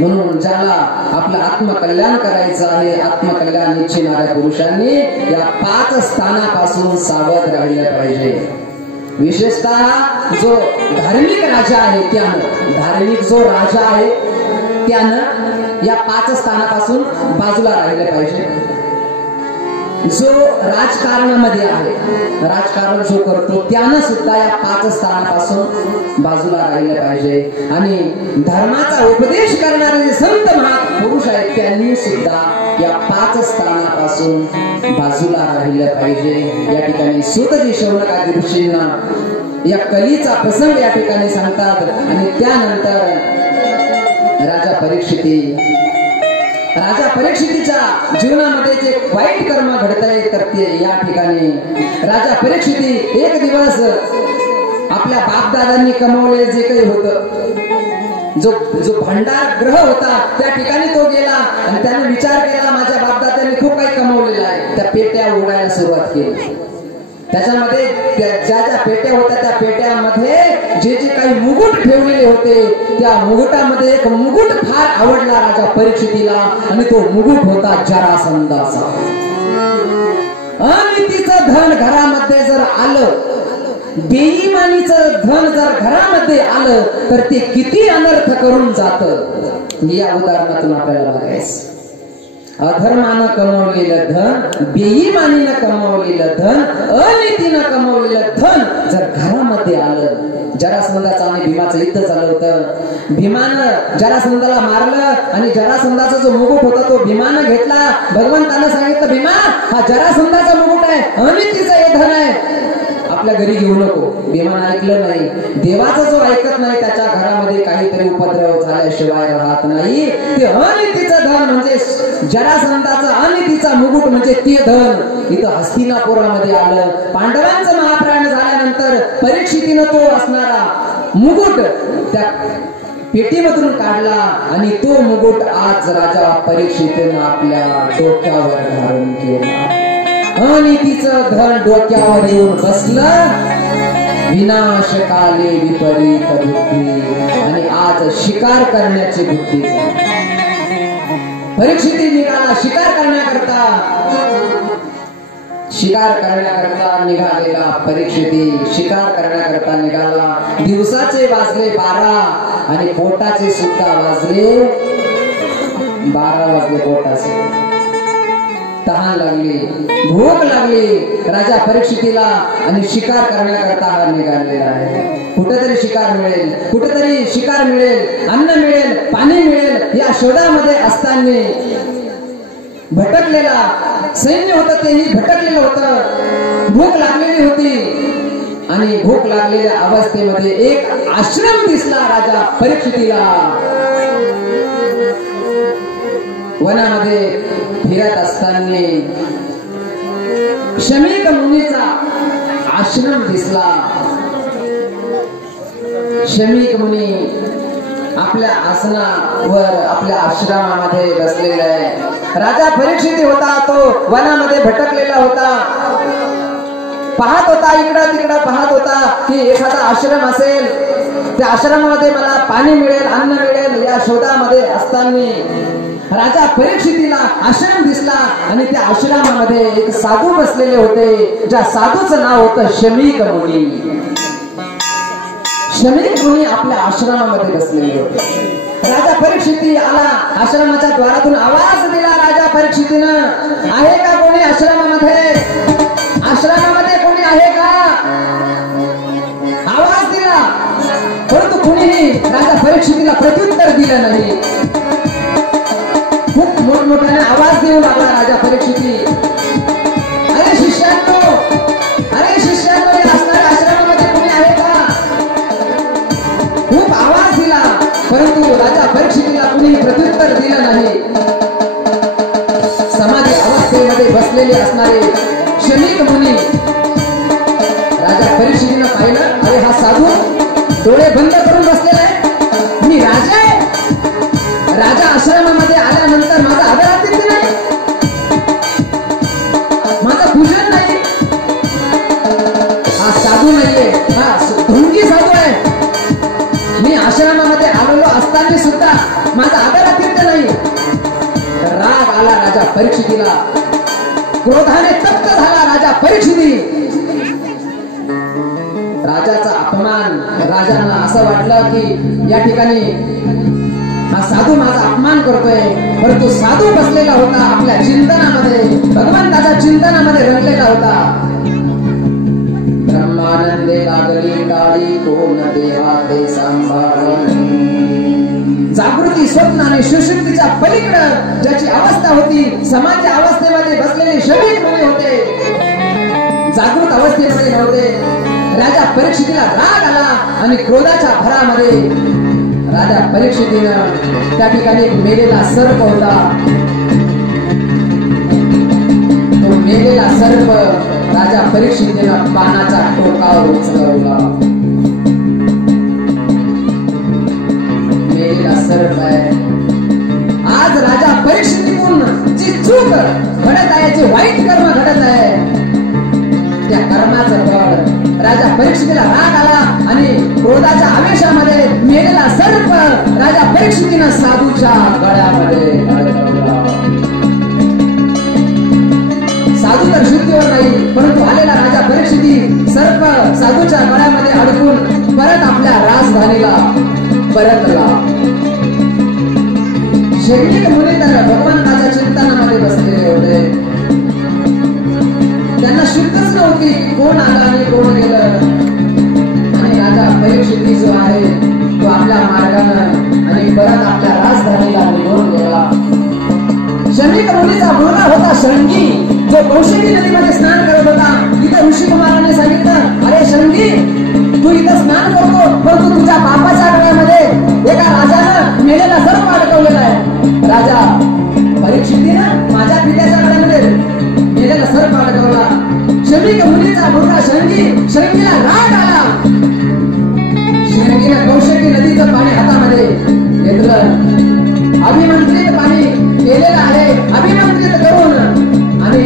म्हणून ज्याला आपलं आत्मकल्याण करायचं आहे, आत्मकल्याण इच्छिणाऱ्या पुरुषांनी या 5 स्थानापासून सावध राहिलं पाहिजे. विशेषतः जो धार्मिक राजा आहे त्यानं, धार्मिक जो राजा आहे त्यानं या 5 स्थानापासून बाजूला राहिले पाहिजे. जो राजकारणामध्ये आहे, राजकारण जो करतो त्यानं सुद्धा या 5 स्थानापासून बाजूला राहिले पाहिजे. आणि धर्माचा उपदेश करणारे जे संत महापुरुष आहेत त्यांनी सुद्धा या 5 स्थानापासून बाजूला राहिलं पाहिजे. या ठिकाणी सूतजी शौनकादी ऋषींना या कलीचा प्रसंग या ठिकाणी सांगतात. आणि त्यानंतर राजा परीक्षितीच्या जीवनामध्ये जे वाईट कर्म घडतंय तर ते या ठिकाणी राजा परीक्षिती एक दिवस आपल्या बापदादांनी कमवले जे काही होतं, जो भंडार ग्रह होता त्या ठिकाणी तो गेला आणि त्याने विचार केला माझ्या बापदादांनी खूप काही कमवलेलं आहे. त्या पेट्या उघडायला सुरुवात केली. त्याच्यामध्ये ज्या पेट्या होत्या त्या पेट्यामध्ये जे काही मुकुट ठेवलेले होते त्या मुकुटामध्ये एक मुकुट फार आवडला राजा परीक्षितीला आणि तो मुकुट होता जरासंधाचा. अनितीचं धन घरामध्ये जर आलं, बेईमानीचं धन जर घरामध्ये आलं तर ते किती अनर्थ करून जातं या उदाहरणातून आपल्याला बघायचं. अधर्मानं कमवलेलं धन, बेईमानीनं कमवलेलं धन, अनितीनं कमवलेलं धन जर घरामध्ये आलं. जरासंधाचं आणि भीमाचं युद्ध झालं होतं. भीमानं जरासंधाला मारलं आणि जरासंधाचा जो मुकुट होता तो भीमानं घेतला. भगवंतानं सांगितलं, भीमा हा जरासंधाचा मुकुट आहे, अनितीचं हे धन आहे, आपल्या घरी घेऊ नको. भीमानं ऐकलं नाही. देवाचा जो ऐकत नाही त्याच्या घरामध्ये काहीतरी उपद्रव झाल्याशिवाय राहत नाही. ते अनितीचं धन म्हणजे जरासंधाचा अनितीचा मुकुट म्हणजे ते धन इथं हस्तिनापुरामध्ये आलं. पांडवांचं महाप्राण झाल्यानंतर परीक्षितीनं तो असणारा मुकुट त्या पेटीमधून काढला आणि तो मुकुट आज राजा परीक्षितीनं आपल्या डोक्यावर धारण केला. अनितीचं धन डोक्यावर येऊन बसलं. विनाशकाले विपरीत बुद्धी आणि आज शिकार करण्याची बुद्धी झाली. परीक्षिती निघाला शिकार करण्याकरता. शिकार करण्याकरता निघालेला परीक्षिती शिकार करण्याकरता निघाला. दिवसाचे वाजले 12 आणि पोटाचे सुद्धा वाजले 12 वाजले. पोटाचे तहान लागली, भूक लागली राजा परीक्षितीला आणि शिकार करण्याकरता हा निघालेला आहे. कुठेतरी शिकार मिळेल, कुठेतरी शिकार मिळेल, अन्न मिळेल, पाणी मिळेल या शोधामध्ये असताना भटकलेला सैन्य होतं, तेही भटकलेलं होतं. भूक लागलेली होती आणि भूक लागलेल्या अवस्थेमध्ये एक आश्रम दिसला राजा परीक्षितीला. वनामध्ये फिरत असताना शमीक मुनीचा आश्रम दिसला. शमीक मुनी आपल्या आसनावर आपल्या आश्रमामध्ये बसलेला आहे. राजा परीक्षिती होता, तो वनामध्ये भटकलेला होता. पाहत होता, इकडं तिकडं पाहत होता की एखादा आश्रम असेल, त्या आश्रमामध्ये मला पाणी मिळेल, अन्न मिळेल या शोधामध्ये असताना राजा परीक्षितीला आश्रम दिसला आणि त्या आश्रमामध्ये एक साधू बसलेले होते, ज्या साधूचं नाव होतं शमीक मुनी. शमीक मुनी आपल्या आश्रमामध्ये बसलेले होते. राजा परीक्षिती आला, आश्रमाच्या द्वारातून आवाज दिला राजा परीक्षितीनं, आहे का कोणी आश्रमामध्ये? आश्रमामध्ये कोणी आहे का? आवाज दिला, परंतु कुणीही राजा परीक्षितीला प्रत्युत्तर दिलं नाही. खूप मोठमोठ्याने आवाज देऊ लागला राजा परीक्षिती, अरे शिष्यांनो, अरे शिष्यांनो, असणाऱ्या आश्रमामध्ये कोणी आहे का? खूप आवाज दिला, परंतु राजा परीक्षितीला कुणी प्रत्युत्तर दिलं नाही. समाधी अवस्थेमध्ये बसलेले असणारे शमीक मुनी राजा परीक्षितीनं पाहिलं, अरे हा साधू डोळे बंद करून बसलेला आहे, मी राजा आहे. राजा आश्रमामध्ये आल्यानंतर माझा आदरातिथ्य नाही, माझं पूजन नाही. हा साधू नाहीये, हा ढोंगी साधू आहे. मी आश्रमामध्ये आलेलो असताना सुद्धा माझा आदरातिथ्य नाही. राग आला राजा परीक्षितीला, क्रोधाने तप्त झाला राजा परीक्षिती. राजाचा अपमान, राजांना असं वाटलं की या ठिकाणी हा साधू माझा अपमान करतोय, परंतु साधू बसलेला होता आपल्या चिंतनामध्ये, भगवंताच्या चिंतनामध्ये रंगलेला होता. ब्रह्मानंदे लागली काळी कोण देवा ते सांभाळ. जागृती, स्वप्न आणि सुषुप्तीच्या पलीकडे ज्याची अवस्था होती, समाधी अवस्थेमध्ये बसलेले शमीक मुनी होते, जागृत अवस्थेमध्ये नव्हते. राजा परीक्षितीला राग आला आणि क्रोधाच्या भरामध्ये राजा परीक्षितीनं त्या ठिकाणी मेलेला सर्प होता, तो मेलेला सर्प राजा परीक्षितीनं बाणाच्या टोकावर उचलवला. मेलेला सर्प आहे. आज राजा परीक्षितीतून जी चूक घडत आहे, जे वाईट कर्म घडत आहे, त्या कर्माचं फळ राजा परीक्षितीला राग आला आणि क्रोधाच्या आवेशामध्ये मेलेला सर्प राजा परीक्षितीनं साधूच्या गळ्यामध्ये अडकवला. साधू तर शुद्धीवर नाही, परंतु आलेला राजा परीक्षिती सर्प साधूच्या गळ्यामध्ये अडकून परत आपल्या राजधानीला परतला. शैक्षिक मुनी तर भगवंताच्या चिंतनामध्ये बसलेले होते, त्यांना शुद्धच नव्हती कोण आला आणि कोण गेलं. आणि राजा परीक्षिती जो आहे तो आपल्या मार्गानं आणि परत आपल्या राजधानीला निघून गेला. शमीक मुनीचा मुलगा होता शृंगी, जो कौशिकी नदीमध्ये स्नान करत होता. इथं ऋषी कुमाराने सांगितलं, अरे शृंगी, तू इथं स्नान करतो, परंतु तुझ्या बापाच्या गळ्यामध्ये एका राजानं मेलेला सर्प अडकवलेला आहे. राजा परीक्षितीनं माझ्या पित्याच्या गळ्यामध्ये मेलेला सर्प अडकवला. शमीक मुनीचा मुलगा शृंगीला राग आला. शृंगीनं कौशिकी नदीचं पाणी हातामध्ये घेतलं, अभिमंत्रित पाणी केलेलं आहे, अभिमंत्रित करून आणि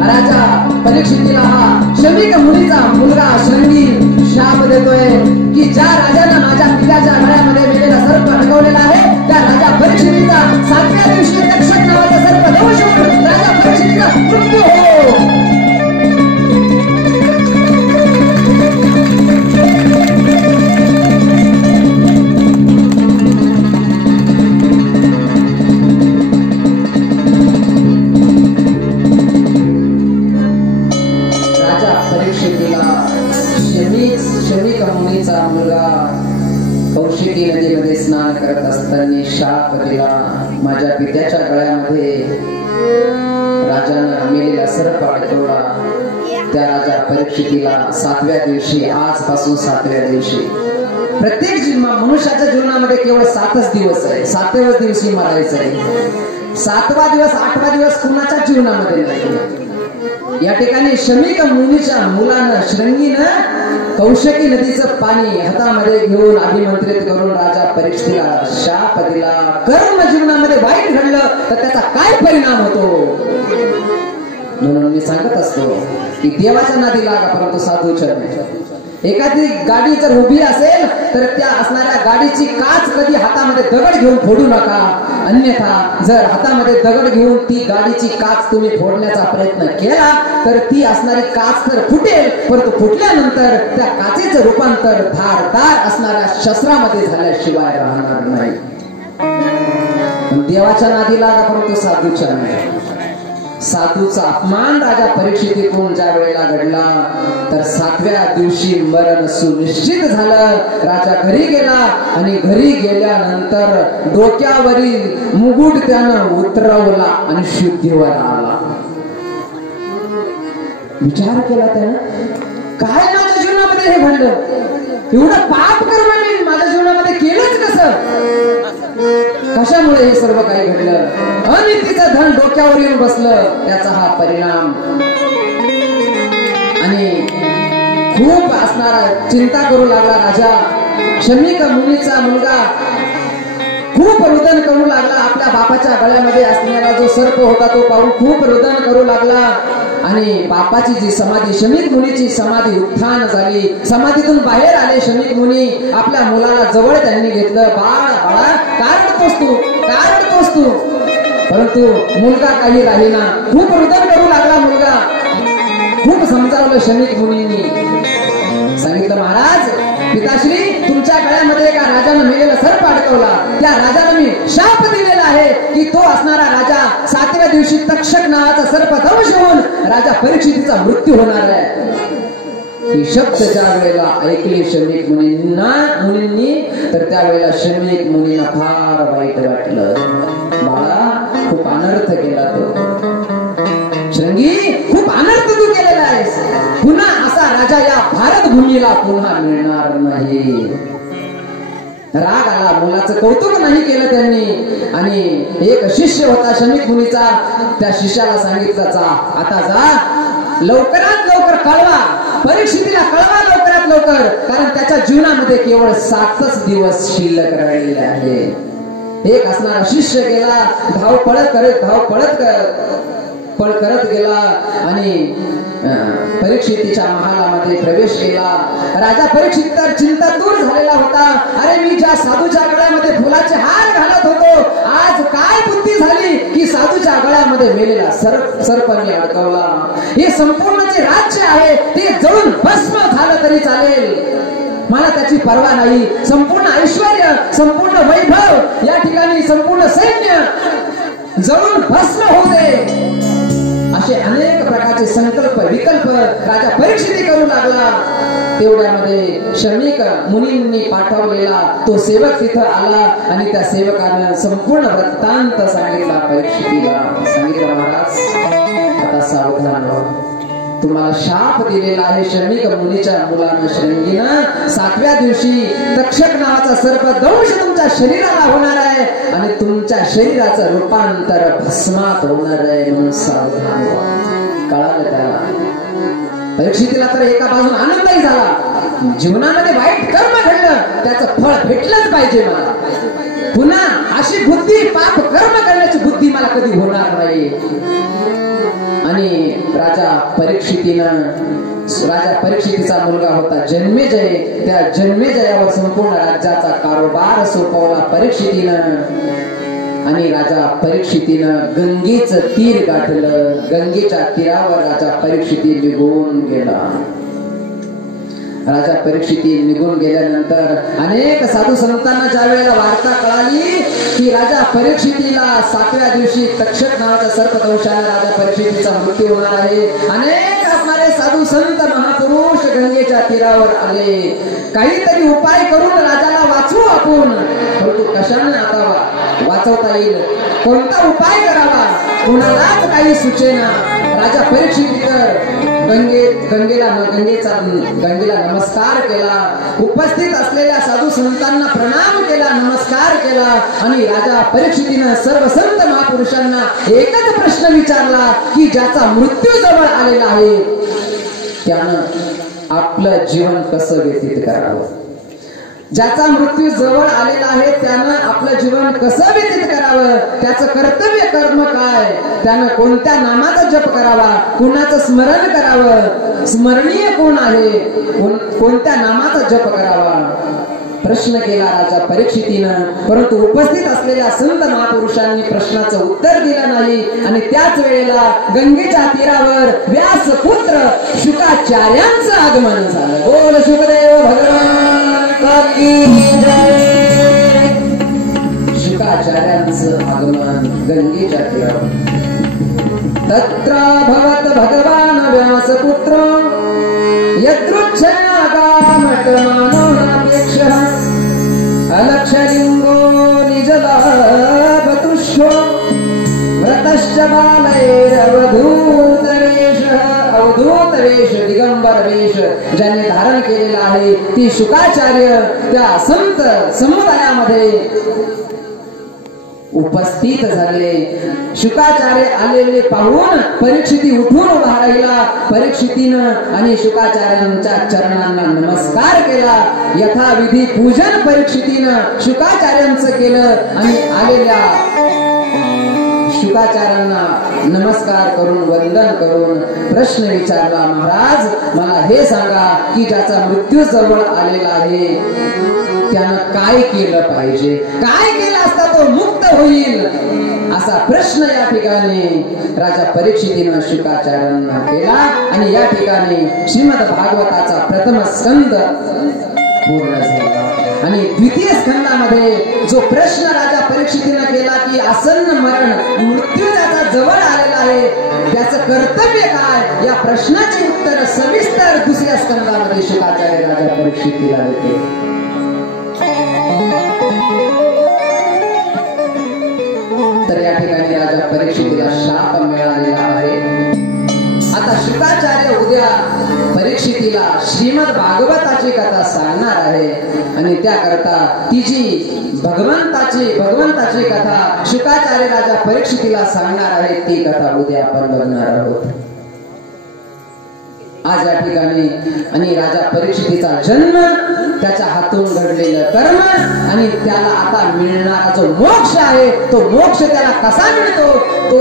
राजा परीक्षितीला हा शमीक मुनीचा मुलगा शृंगी शाप देतोय की ज्या राजानं माझ्या पित्याच्या गळ्यामध्ये मेलेला सर्प अडकवलेला आहे, त्या राजा परीक्षितीचा 7व्या दिवशी तक्षक नावाचा सर्प दोष होऊन राजा परीक्षितीचा मृत्यू हो. परीक्षितीला शमीक मुनीचा मुलगा कौशिकी नदीमध्ये स्नान करत असताना शाप दिला. माझ्या पित्याच्या गळ्यामध्ये राजानं मेलेला सर्प अडकवला. त्या राजा परीक्षितीला 7व्या दिवशी, आजपासून 7व्या दिवशी, प्रत्येक मनुष्याच्या जीवनामध्ये केवळ 7च दिवस आहे. 7व्या दिवशी मरायचं आहे. 7वा दिवस 8वा दिवस कुणाच्या जीवनामध्ये नाही. या ठिकाणी शमीक मुनीच्या मुलानं श्रृंगीनं कौशिकी नदीचं पाणी हातामध्ये घेऊन अभिमंत्रित करून राजा परीक्षितीला शाप दिला. कर्म जीवनामध्ये वाईट घडलं तर त्याचा काय परिणाम होतो. म्हणून मी सांगत असतो की देवाच्या नादी लागा परंतु साधूच्या नाही. एखादी गाडी जर उभी असेल तर त्या असणाऱ्या गाडीची काच कधी हातामध्ये दगड घेऊन फोडू नका. अन्यथा जर हातामध्ये दगड घेऊन ती गाडीची काच तुम्ही फोडण्याचा प्रयत्न केला तर ती असणारी काच तर फुटेल, परंतु फुटल्यानंतर त्या काचेचं रूपांतर धारदार असणाऱ्या शस्त्रामध्ये झाल्याशिवाय राहणार नाही. देवाच्या नादी लागा परंतु साधूच्या नाही. साधूचा अपमान राजा परीक्षितीकडून ज्या वेळेला घडला तर 7व्या दिवशी मरण सुनिश्चित झालं. राजा घरी गेला आणि घरी गेल्यानंतर डोक्यावरील मुकुट त्यानं उतरवला आणि शुद्धीवर आला. विचार केला त्यानं, काय माझ्या जीवनामध्ये हे घडलं. एवढं पाप कर्म मी माझ्या जीवनामध्ये केलंच कसं. कशामुळे हे सर्व काही घडलं. अनितीचं धन डोक्यावर येऊन बसलं, त्याचा हा परिणाम. आणि खूप असणारा चिंता करू लागला राजा. शमीक मुनीचा मुलगा खूप रुदन करू लागला. आपल्या बापाच्या गळ्यामध्ये असणारा जो सर्प होता तो पाहून खूप रुदन करू लागला. आणि बापाची जी समाधी, शमीक मुनीची समाधी उत्थान झाली. समाधीतून बाहेर आले शमीक मुनी. आपल्या मुलाला जवळ त्यांनी घेतलं. बाळा का रडतोस तू, का रडतोस तू. परंतु मुलगा काही राहिना. खूप रुदन करू लागला मुलगा. खूप समजावलं शमीक मुनींनी. सांगितलं, महाराज पिताश्री, तुमच्या गळ्यामध्ये एका राजानं मेलेला सर्प अडकवला. त्या राजाला मी शाप दिलेला आहे की तो असणारा राजा 7व्या दिवशी तक्षक नावाचा सर्प दंश होऊन राजा परीक्षितीचा मृत्यू होणार आहे. ही शब्द ज्या वेळेला ऐकली शमीक मुनींनी तर त्यावेळेला शमीक मुनींना फार वाईट वाटलं. बाळा, खूप अनर्थ केला तो. श्रृंगी, खूप अनर्थ तू केलेला आहेस. पुन्हा असा राजा या भारत भूमीला पुन्हा मिळणार नाही. राग आला. मुलाचं कौतुक नाही केलं त्यांनी. आणि एक शिष्य होता शमीक मुनीचा. त्या शिष्याला सांगितलं, जा आता जा, लवकरात लवकर कळवा, परीक्षितीला कळवा लवकरात लवकर, कारण त्याच्या जीवनामध्ये केवळ 7च दिवस शिल्लक राहिलेले आहे. एक असणारा शिष्य गेला, धावपळत गेला आणि परीक्षितीच्या महालामध्ये प्रवेश केला. राजा परीक्षित तर चिंतातूर झालेला होता. अरे, मी ज्या साधूच्या गळ्यामध्ये फुलाचे हार घालत होतो, आज काय बुद्धी झाली की साधूच्या गळ्यामध्ये मेलेला सर्प मी अडकवला. हे संपूर्ण जे राज्य आहे ते जळून भस्म झालं तरी चालेल, मला त्याची पर्वा नाही. संपूर्ण ऐश्वर्य, संपूर्ण वैभव, या ठिकाणी संपूर्ण सैन्य जळून भस्म होऊ दे. असे अनेक प्रकारचे संकल्प विकल्प राजा परीक्षिती करू लागला. तेवढ्यामध्ये शमीक मुनींनी पाठवलेला तो सेवक तिथं आला आणि त्या सेवकानं संपूर्ण वृत्तांत सांगितला परीक्षितीला. सांगितलं, महाराज आता सावधान व्हा. तुम्हाला शाप दिलेला आहे शमीक मुनीच्या मुलानं श्रृंगीनं. 7व्या दिवशी तक्षक नावाचा सर्प दंश तुमच्या शरीराला होणार आहे आणि तुमच्या शरीराचं रूपांतर भस्मात होणार आहे. म्हणून सावधान व्हा. कळालं त्याला. परीक्षितीला तर एका बाजून आनंदही झाला. जीवनामध्ये वाईट कर्म घडलं, त्याचं फळ भेटलंच पाहिजे मला. पुन्हा अशी बुद्धी, पाप कर्म करण्याची बुद्धी मला कधी होणार नाही. आणि राजा परीक्षितीचा मुलगा होता जन्मेजय. त्या जन्मेजयावर संपूर्ण राज्याचा कारभार सोपवला परीक्षितीनं. आणि राजा परीक्षितीनं गंगेचं तीर गाठलं. गंगेच्या तीरावर राजा परीक्षिती निघून गेला. राजा परीक्षिती निघून गेल्यानंतर अनेक साधू संतांना ज्या वेळेला वार्ता कळाली की राजा परीक्षितीला 7व्या दिवशी तक्षक नावाच्या सर्पदंशाने राजा परीक्षितीचा मृत्यू होणार आहे, अनेक असणारे साधू संत महापुरुष गंगेच्या तीरावर आले. काहीतरी उपाय करून राजाला वाचवू आपण, परंतु कशाने आता वाचवता येईल, कोणता उपाय करावा कोणालाच काही सुचेना. राजा परीक्षित गंगेला नमस्कार केला, उपस्थित असलेल्या साधू संतांना प्रणाम केला, नमस्कार केला आणि राजा परीक्षितीनं सर्व संत महापुरुषांना एकच प्रश्न विचारला की ज्याचा मृत्यू जवळ आलेला आहे त्यानं आपलं जीवन कसं व्यतीत करावं. ज्याचा मृत्यू जवळ आलेला आहे त्यानं आपलं जीवन कसं व्यतीत करावं, त्याचं कर्तव्य कर्म काय, त्यानं कोणत्या नामाचा जप करावा, कुणाचं स्मरण करावं, स्मरणीय कोण आहे, कोणत्या नामाचा जप करावा, प्रश्न केला राजा परीक्षितीनं. परंतु उपस्थित असलेल्या संत महापुरुषांनी प्रश्नाचं उत्तर दिलं नाही आणि त्याच वेळेला गंगेच्या तीरावर व्यासपुत्र शुकाचार्यांचं आगमन झालं. बोल शुकदेव भगवान की जय. शुकाचार्यांचं आगमन गंगेच्या तीरावर. तत्र भवत भगवान व्यासपुत्र यदृच्छयागामटमानोऽपेक्षः अलक्षलिंगो निजलाभतुष्यो व्रतश्च अवधूत वेश दिगंबर वेश ज्याने धारण केलेला आहे ती शुकाचार्य त्या संत समुदायामध्ये उपस्थित झाले. शुकाचार्य आलेले पाहून परीक्षिती उठून उभा राहिला. परीक्षितीनं आणि शुकाचार्यांच्या चरणांना नमस्कार केला. यथाविधी पूजन परीक्षितीनं शुकाचार्यांचं केलं आणि आलेल्या शुकाचार्यांना नमस्कार करून वंदन करून प्रश्न विचारला, महाराज मला हे सांगा की ज्याचा मृत्यू जवळ आलेला आहे त्यानं काय केलं पाहिजे, काय केलं असता तो मुक्त होईल, असा प्रश्न या ठिकाणी राजा परीक्षितीनं शुकाचार्यांना केला. आणि या ठिकाणी श्रीमद भागवताचा प्रथम स्कंद पूर्ण झाला. आणि द्वितीय स्कंदामध्ये जो प्रश्न राजा परीक्षितीनं केला की आसन्न मरण मृत्यू त्याचा जवळ आलेला आहे त्याचं कर्तव्य काय, या प्रश्नाची उत्तर सविस्तर दुसऱ्या स्कंदामध्ये शुकाचार्य राजा परीक्षितीला देते. तर या ठिकाणी राजा परीक्षितीला शाप मिळालेला आहे. आता शुकाचार्य उद्या परीक्षितीला श्रीमद भागवताची कथा सांगणार आहे आणि त्याकरता तिची भगवंताची कथा शुकाचार्य राजा परीक्षितीला सांगणार आहे. ती कथा उद्या आपण बघणार आहोत. आज या ठिकाणी आणि राजा परीक्षितीचा जन्म, त्याच्या हातून घडलेलं कर्म आणि त्याला आता मिळणारा जो मोक्ष आहे तो मोक्ष त्याला कसा मिळतो, तो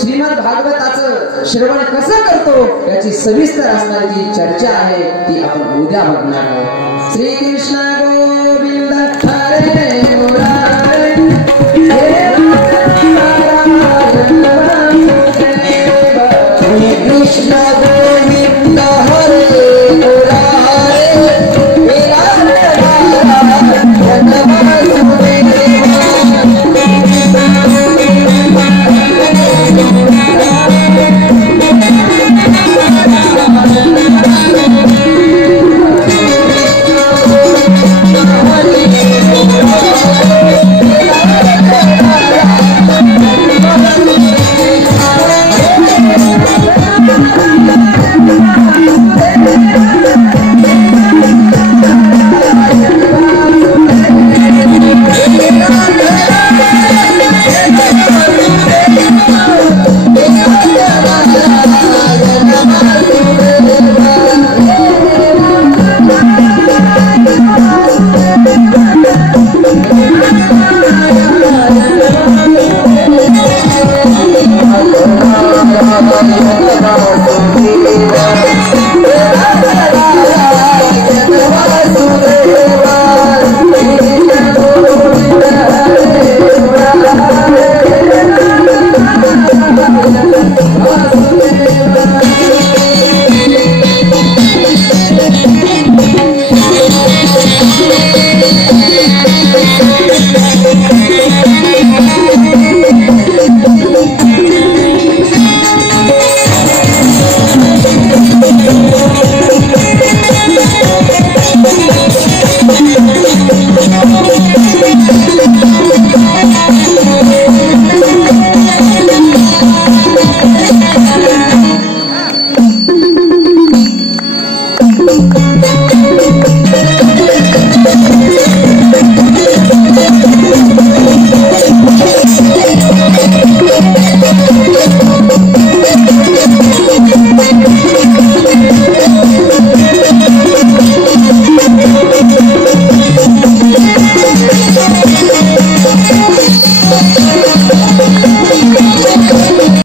श्रीमद भागवताचं श्रवण कसं करतो याची सविस्तर असणारी जी चर्चा आहे ती आपण उद्या बघणार आहोत. श्री कृष्ण गोविंद हरे मुरारे कृष्ण